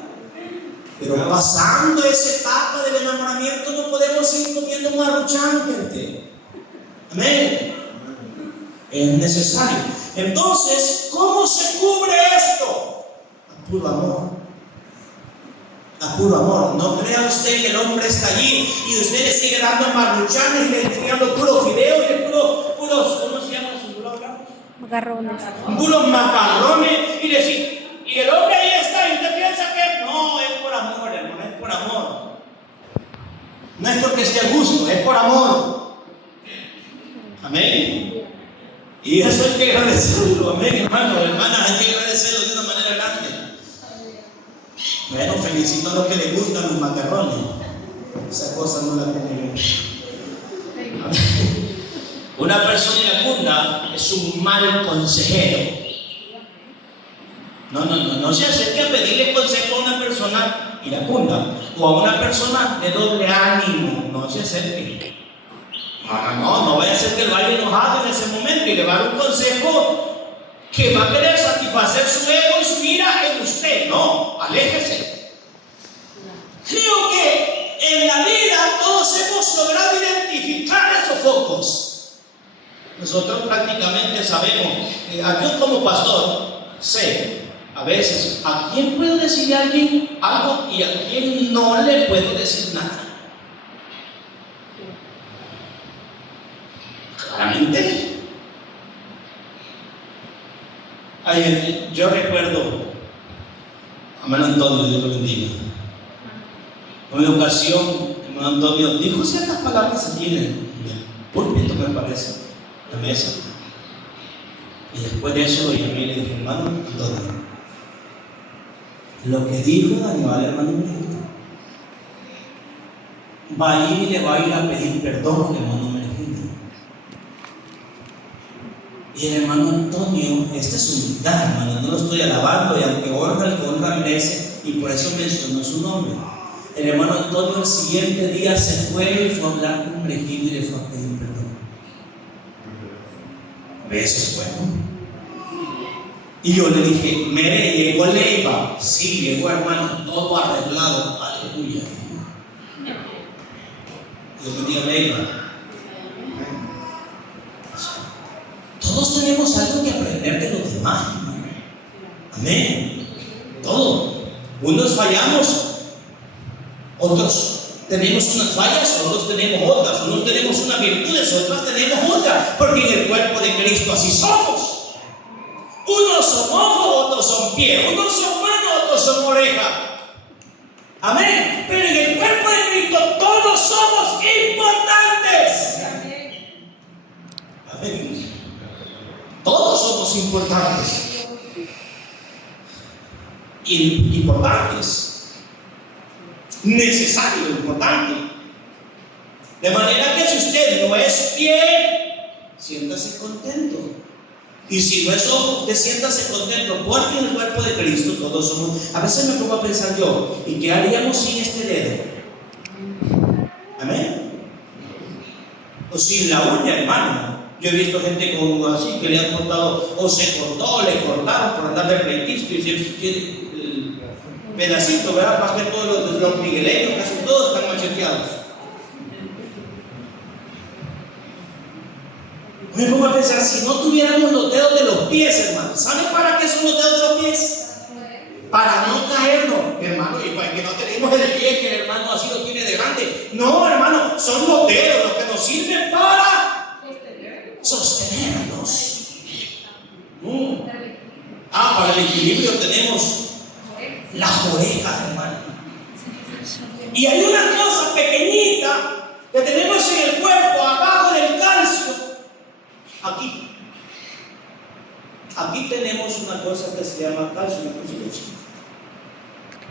Pero pasando esa etapa del enamoramiento no podemos seguir comiendo maruchan, gente. Amén. Es necesario. Entonces, ¿cómo se cubre esto? A puro amor. A puro amor. No crea usted que el hombre está allí y usted le sigue dando maruchanes y le sigue dando puros fideos y puros, ¿cómo se llama su programa? Macarrones. Puros macarrones y decir, y el hombre ahí está y usted piensa que no, es por amor, hermano, es por amor. No es porque esté a gusto, es por amor. Amén. Y eso hay que agradecerlo, amén, hermano, hermanas, hay que agradecerlo de una manera grande. Bueno, felicito a los que les gustan los macarrones. Esa cosa no la tengo yo. Amén. Una persona iracunda es un mal consejero. No se acerque a pedirle consejo a una persona iracunda o a una persona de doble ánimo. No se acerque. No vaya a ser que lo haya enojado en ese momento y le va a dar un consejo que va a querer satisfacer su ego y su ira en usted. No, aléjese. Creo que en la vida todos hemos logrado identificar esos focos. Nosotros prácticamente sabemos, yo como pastor sé a veces a quién puedo decirle a alguien algo y a quién no le puedo decir nada. Claramente. Yo recuerdo a hermano Antonio, Dios lo bendiga. En una ocasión, hermano Antonio dijo ciertas palabras aquí en el púlpito, me parece, la mesa. Y después de eso lo llamé y le dije, hermano Antonio, lo que dijo dañó al hermano Miguel. va a ir y le va a ir a pedir perdón al hermano Mergildo. Y el hermano Antonio, esta es humildad, hermano, no lo estoy alabando, y aunque honra el que honra merece, y por eso mencionó su nombre. El hermano Antonio el siguiente día se fue y fue a hablar con Mergildo y le fue a pedir perdón. Eso es bueno. Y yo le dije, Mere, ¿llegó Leiva? Sí, llegó, hermano, todo arreglado. Aleluya. Dios bendiga Leiva. Todos tenemos algo que aprender de los demás, hermano. Amén. Todos. Unos fallamos, otros tenemos unas fallas, otros tenemos otras. Unos tenemos unas virtudes, otras tenemos otras. Porque en el cuerpo de Cristo así somos. Unos son ojos, otros son pies. Unos son manos, otros son orejas. Amén. Pero en el cuerpo de Cristo todos somos importantes. Amén. Todos somos importantes. Importantes. Necesario, importante. De manera que si usted no es pie, siéntase contento. Y si no es ojo, usted siéntase contento, porque en el cuerpo de Cristo todos somos. A veces me pongo a pensar yo, ¿y qué haríamos sin este dedo? Amén. O sin la uña, hermano. Yo he visto gente con así que le han cortado, o se cortó, le cortaron por andar de pleitista y se tiene pedacito, ¿verdad? Más que todos los migueleños, casi todos están macheteados. Me pongo a pensar, si no tuviéramos los dedos de los pies, hermano, ¿saben para qué son los dedos de los pies? Para no caernos, hermano, y para que no tenemos el pie que el hermano así lo tiene de grande. No, hermano, son los dedos los que nos sirven para sostenernos. Para el equilibrio tenemos las orejas, hermano. Y hay una cosa pequeñita que tenemos en el cuerpo, abajo del calcio. Aquí tenemos una cosa que se llama calcio, una cosita chica.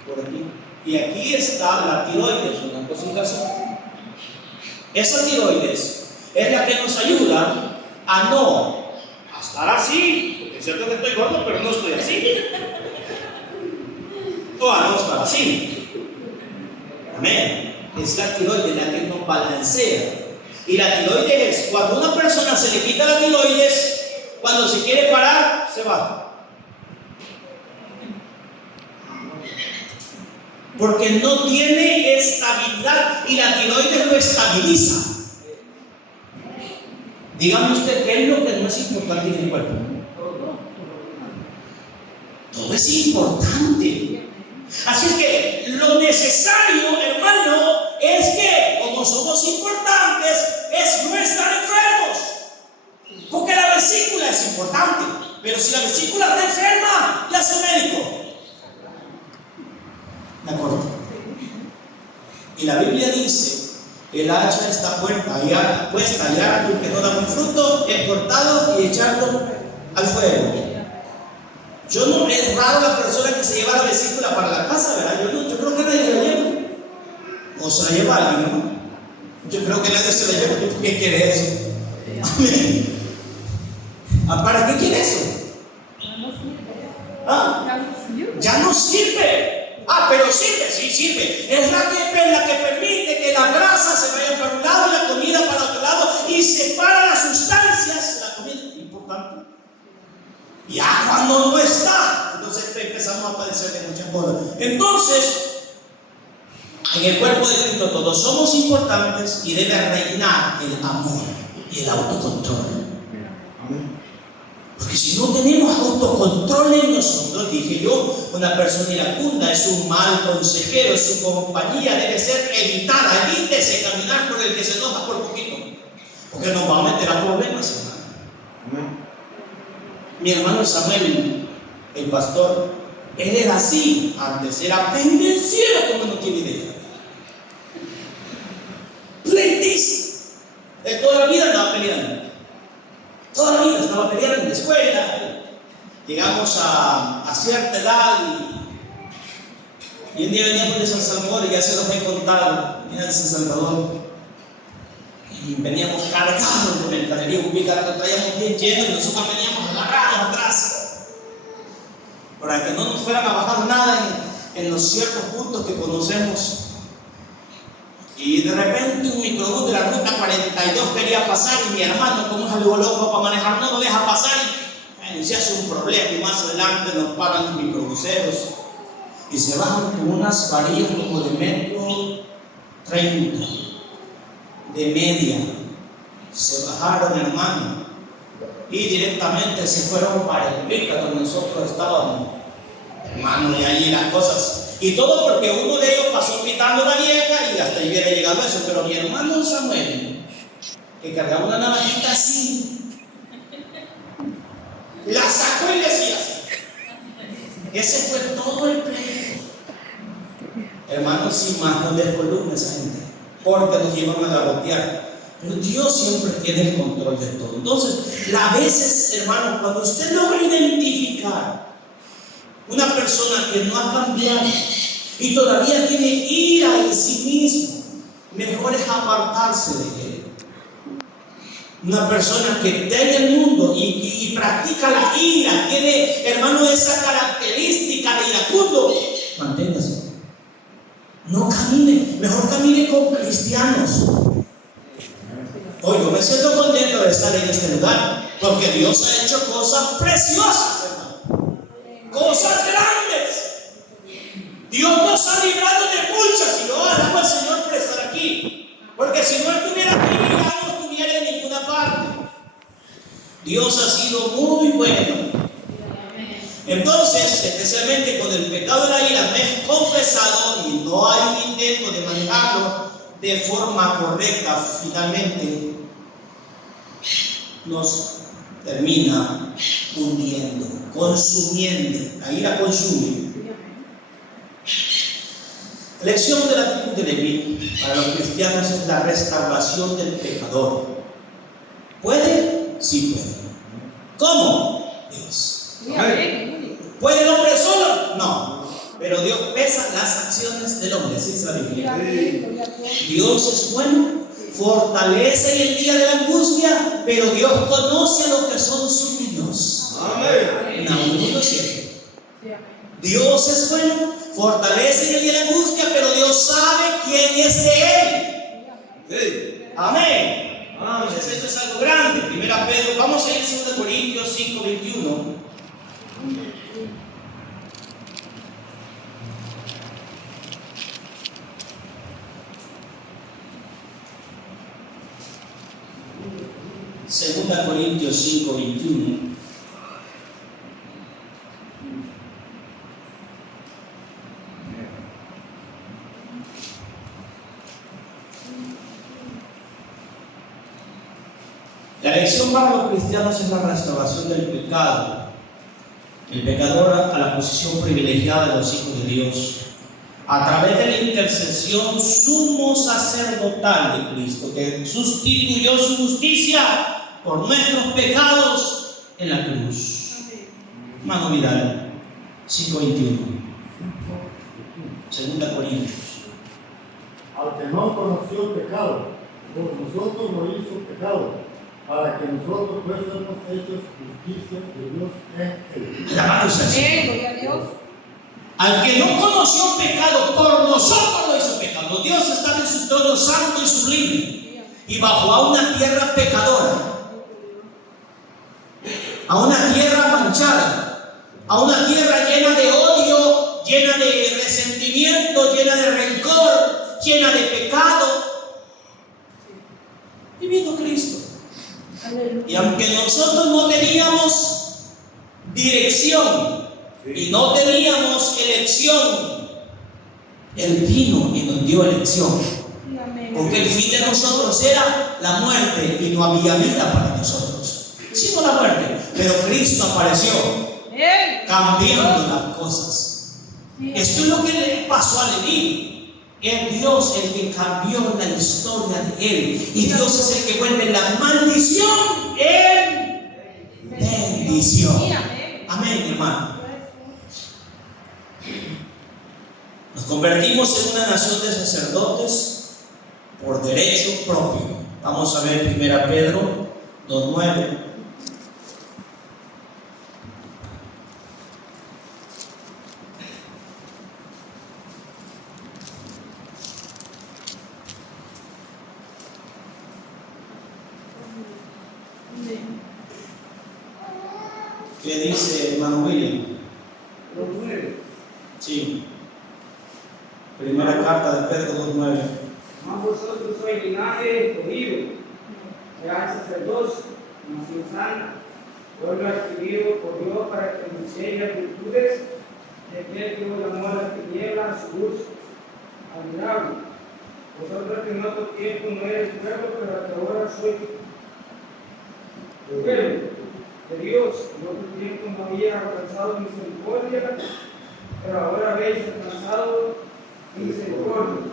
Por aquí. Y aquí está la tiroides, una cosita así. Esa tiroides es la que nos ayuda a no estar así. Porque es cierto que estoy gordo, pero no estoy así. O a no estar así. Amén. Es la tiroides la que nos balancea. Y la tiroides es cuando a una persona se le quita la tiroides, cuando se quiere parar, se va. Porque no tiene estabilidad y la tiroides lo estabiliza. Dígame usted, ¿qué es lo que no es importante en el cuerpo? Todo es importante. Así es que lo necesario, hermano, es que como somos importantes, es no estar enfermos. Porque la vesícula es importante, pero si la vesícula está enferma, ¿qué hace el médico? La corta. Y la Biblia dice: el hacha está puesta y árbol que no da buen fruto es cortado y echado al fuego. Yo no, es raro la persona que se lleva la vesícula para la casa, ¿verdad? Yo creo que nadie se la lleva. O se la lleva alguien, ¿no? Yo creo que nadie se la lleva. ¿Qué quiere eso? Amén. ¿Para qué quiere eso? Ya no sirve. Pero sirve, sí sirve. Es la que permite que la grasa se vaya para un lado y la comida para otro lado y separa las sustancias. La comida es importante. Ya cuando no está, entonces empezamos a padecer de muchas cosas. Entonces, en el cuerpo de Cristo todos somos importantes y debe reinar el amor y el autocontrol. Porque si no tenemos autocontrol en nosotros, dije yo, una persona iracunda es un mal consejero, su compañía debe ser evitada. Evítese caminar por el que se enoja por poquito, porque nos va a meter a problemas, hermano. Mi hermano Samuel, el pastor, él era así. Antes era pendenciero como no tiene idea. Pleitista. Él toda la vida andaba peleando. Toda la vida estaba peleando en la escuela. Llegamos a cierta edad Y un día veníamos de San Salvador, y ya se los he contado, venía de San Salvador, y veníamos cargados de mercadería, un picar lo traíamos bien lleno, y nosotros veníamos agarrados atrás, para que no nos fueran a bajar nada en los ciertos puntos que conocemos. Y de repente un microbús de la ruta 42 quería pasar, y mi hermano, como es algo loco para manejar, no lo deja pasar, y se hace un problema, y más adelante nos paran los microbuseros y se bajan con unas varillas como de 1,30 m de media. Se bajaron, hermano, y directamente se fueron para el pica donde nosotros estábamos, hermano, y ahí las cosas. Y todo porque uno de ellos pasó pitando la vieja, y hasta ahí viene llegando eso. Pero mi hermano Samuel, que cargaba una navajita así, la sacó y le hacía así. Ese fue todo el pleito. Hermanos, sin más no les columna esa gente, porque nos iban a garrotear. Pero Dios siempre tiene el control de todo. Entonces, a veces, hermanos, cuando usted logra identificar una persona que no ha cambiado y todavía tiene ira en sí mismo, mejor es apartarse de él. Una persona que está en el mundo y practica la ira, tiene, hermano, esa característica de iracundo, manténgase. No camine, mejor camine con cristianos. Hoy yo me siento contento de estar en este lugar, porque Dios ha hecho cosas preciosas, hermano. Cosas grandes. Dios nos ha librado de muchas, y lo alabo al Señor por estar aquí, porque si no estuviera aquí, ya no estuviera en ninguna parte. Dios ha sido muy bueno. Entonces, especialmente con el pecado de la ira, me he confesado y no hay un intento de manejarlo de forma correcta. Finalmente nos termina hundiendo, consumiendo. La ira consume. Lección de la tribu de Leví para los cristianos es la restauración del pecador. ¿Puede? Sí puede. ¿Cómo? Dios. ¿Puede el hombre solo? No. Pero Dios pesa las acciones del hombre. ¿Sí es la Biblia? Dios es bueno, fortalece en el día de la angustia, pero Dios conoce a los que son suyos. Amén. No es cierto. Dios es bueno, fortalece en el día de la angustia, pero Dios sabe quién es de él. Amén. Entonces esto es algo grande. Primera Pedro, vamos a ir a 2 Corintios 5:21. Segunda Corintios 5:21. La lección para los cristianos es la restauración del pecado. El pecador a la posición privilegiada de los hijos de Dios, a través de la intercesión sumo sacerdotal de Cristo, que sustituyó su justicia por nuestros pecados en la cruz. Hermano Vidal, 5:21. Segunda Corintios. Al que no conoció el pecado, por nosotros lo hizo pecado, para que nosotros fuésemos hechos justicia de Dios en él. Llamados así. Gloria a Dios. Al que no conoció pecado, por nosotros lo hizo pecado. Dios está en su trono santo y sublime, y bajó a una tierra pecadora, a una tierra manchada, a una tierra llena de odio, llena de resentimiento, llena de rencor, llena de pecado. Y vino Cristo. Y aunque nosotros no teníamos dirección y no teníamos elección, Él vino y nos dio elección. Porque el fin de nosotros era la muerte y no había vida para nosotros, sino la muerte. Pero Cristo apareció cambiando las cosas. Esto es lo que le pasó a Leví. Es Dios el que cambió la historia de él. Y Dios es el que vuelve la maldición en bendición. Amén, hermano. Nos convertimos en una nación de sacerdotes por derecho propio. Vamos a ver 1 Pedro 2:9. ¿Qué dice hermano William? Sí. Primera carta de Pedro 2:9. Mas vosotros sois linaje escogido, real sacerdocio, nación santa, pueblo adquirido por Dios para que anunciéis las virtudes de aquel que os llamó a las tinieblas a su luz admirable. Vosotros que en otro tiempo no erais pueblo, pero hasta ahora sois pueblo de Dios. En otro tiempo no había alcanzado misericordia, pero ahora habéis alcanzado misericordia.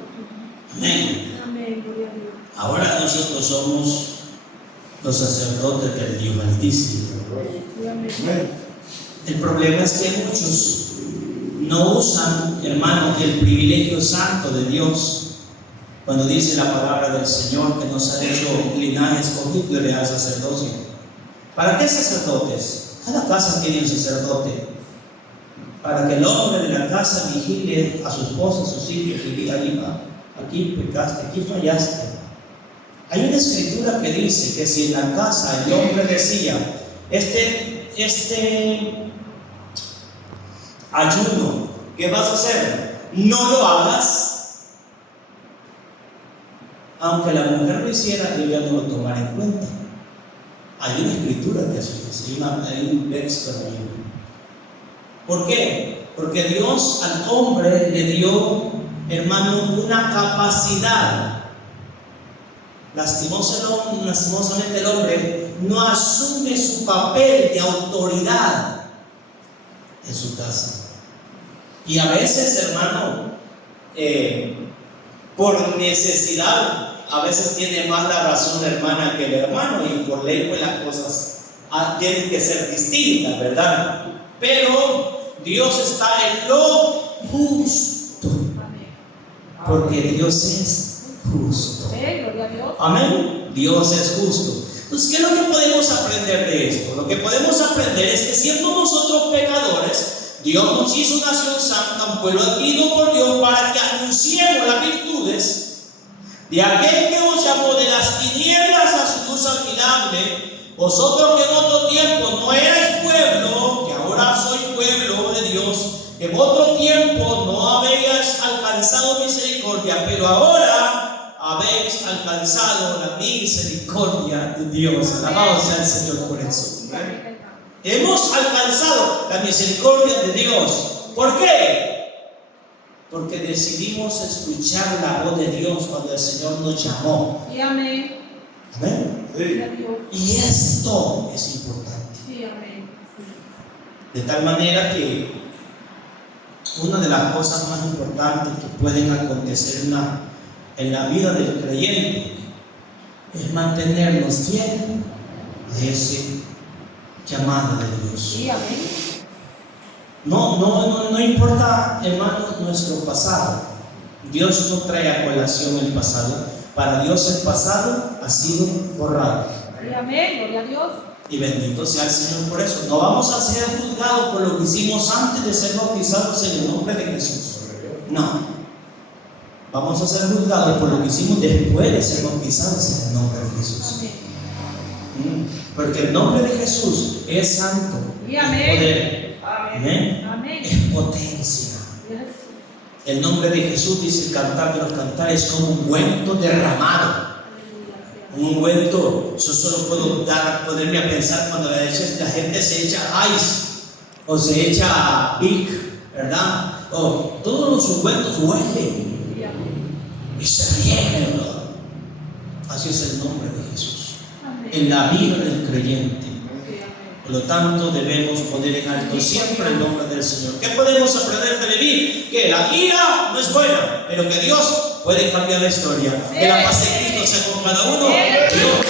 Amén. Amén, gloria a Dios. Ahora nosotros somos los sacerdotes del Dios Altísimo. Amén. El problema es que muchos no usan, hermanos, el privilegio santo de Dios. Cuando dice la palabra del Señor que nos ha hecho linaje escogido y real sacerdocio. ¿Para qué sacerdotes? Cada casa tiene un sacerdote. Para que el hombre de la casa vigile a su esposa, a sus hijos, y diga: aquí pecaste, aquí fallaste. Hay una escritura que dice que si en la casa el hombre decía: este ayuno, ¿qué vas a hacer? No lo hagas. Aunque la mujer lo hiciera, él ya no lo tomara en cuenta. Hay una escritura que eso dice, hay un texto en la Biblia. ¿Por qué? Porque Dios al hombre le dio, hermano, una capacidad. Lastimosamente el hombre no asume su papel de autoridad en su casa. Y a veces, hermano, por necesidad, a veces tiene más la razón la hermana que el hermano, y por ley pues las cosas tienen que ser distintas, ¿verdad? Pero Dios está en lo justo, porque Dios es justo. Amén, gloria a Dios. Amén. Dios es justo. Entonces, ¿qué es lo que podemos aprender de esto? Lo que podemos aprender es que siendo nosotros pecadores, Dios nos hizo nación santa, un pueblo adquirido por Dios, para que anunciemos las virtudes de aquel que os llamó de las tinieblas a su luz admirable. Vosotros que en otro tiempo no erais pueblo, que ahora sois pueblo de Dios, que en otro tiempo no habéis alcanzado misericordia, pero ahora habéis alcanzado la misericordia de Dios. Alabado sea el Señor por eso. Hemos alcanzado la misericordia de Dios. ¿Por qué? Porque decidimos escuchar la voz de Dios cuando el Señor nos llamó. Sí, amén. Amén. Gloria a Dios. Y esto es importante. Sí, amén. De tal manera que una de las cosas más importantes que pueden acontecer en la vida del creyente es mantenernos fieles a ese llamado de Dios. Sí, amén. No importa, hermano, nuestro pasado. Dios no trae a colación el pasado. Para Dios el pasado ha sido borrado. Sí, amén, gloria a Dios. Y bendito sea el Señor por eso. No vamos a ser juzgados por lo que hicimos antes de ser bautizados en el nombre de Jesús. No. Vamos a ser juzgados por lo que hicimos después de ser bautizados en el nombre de Jesús. Amén. Porque el nombre de Jesús es santo. Sí, Es amén. poder. Amén. Amén. Es potencia. Yes. El nombre de Jesús, dice el cantar de los cantares, como un ungüento derramado. Aleluya. Un ungüento, yo solo puedo ponerme a pensar cuando la gente se echa Ice o se echa Vic, ¿verdad? O todos los ungüentos huelen Sí, amén. y se riega el olor. Así es el nombre de Jesús Amén. en la vida del creyente. Sí, amén. Por lo tanto, debemos poner en alto siempre el nombre del Señor. ¿Qué podemos aprender de Leví? Que la ira no es buena, pero que Dios puede cambiar la historia. Que la paz de Cristo sea con cada uno. Dios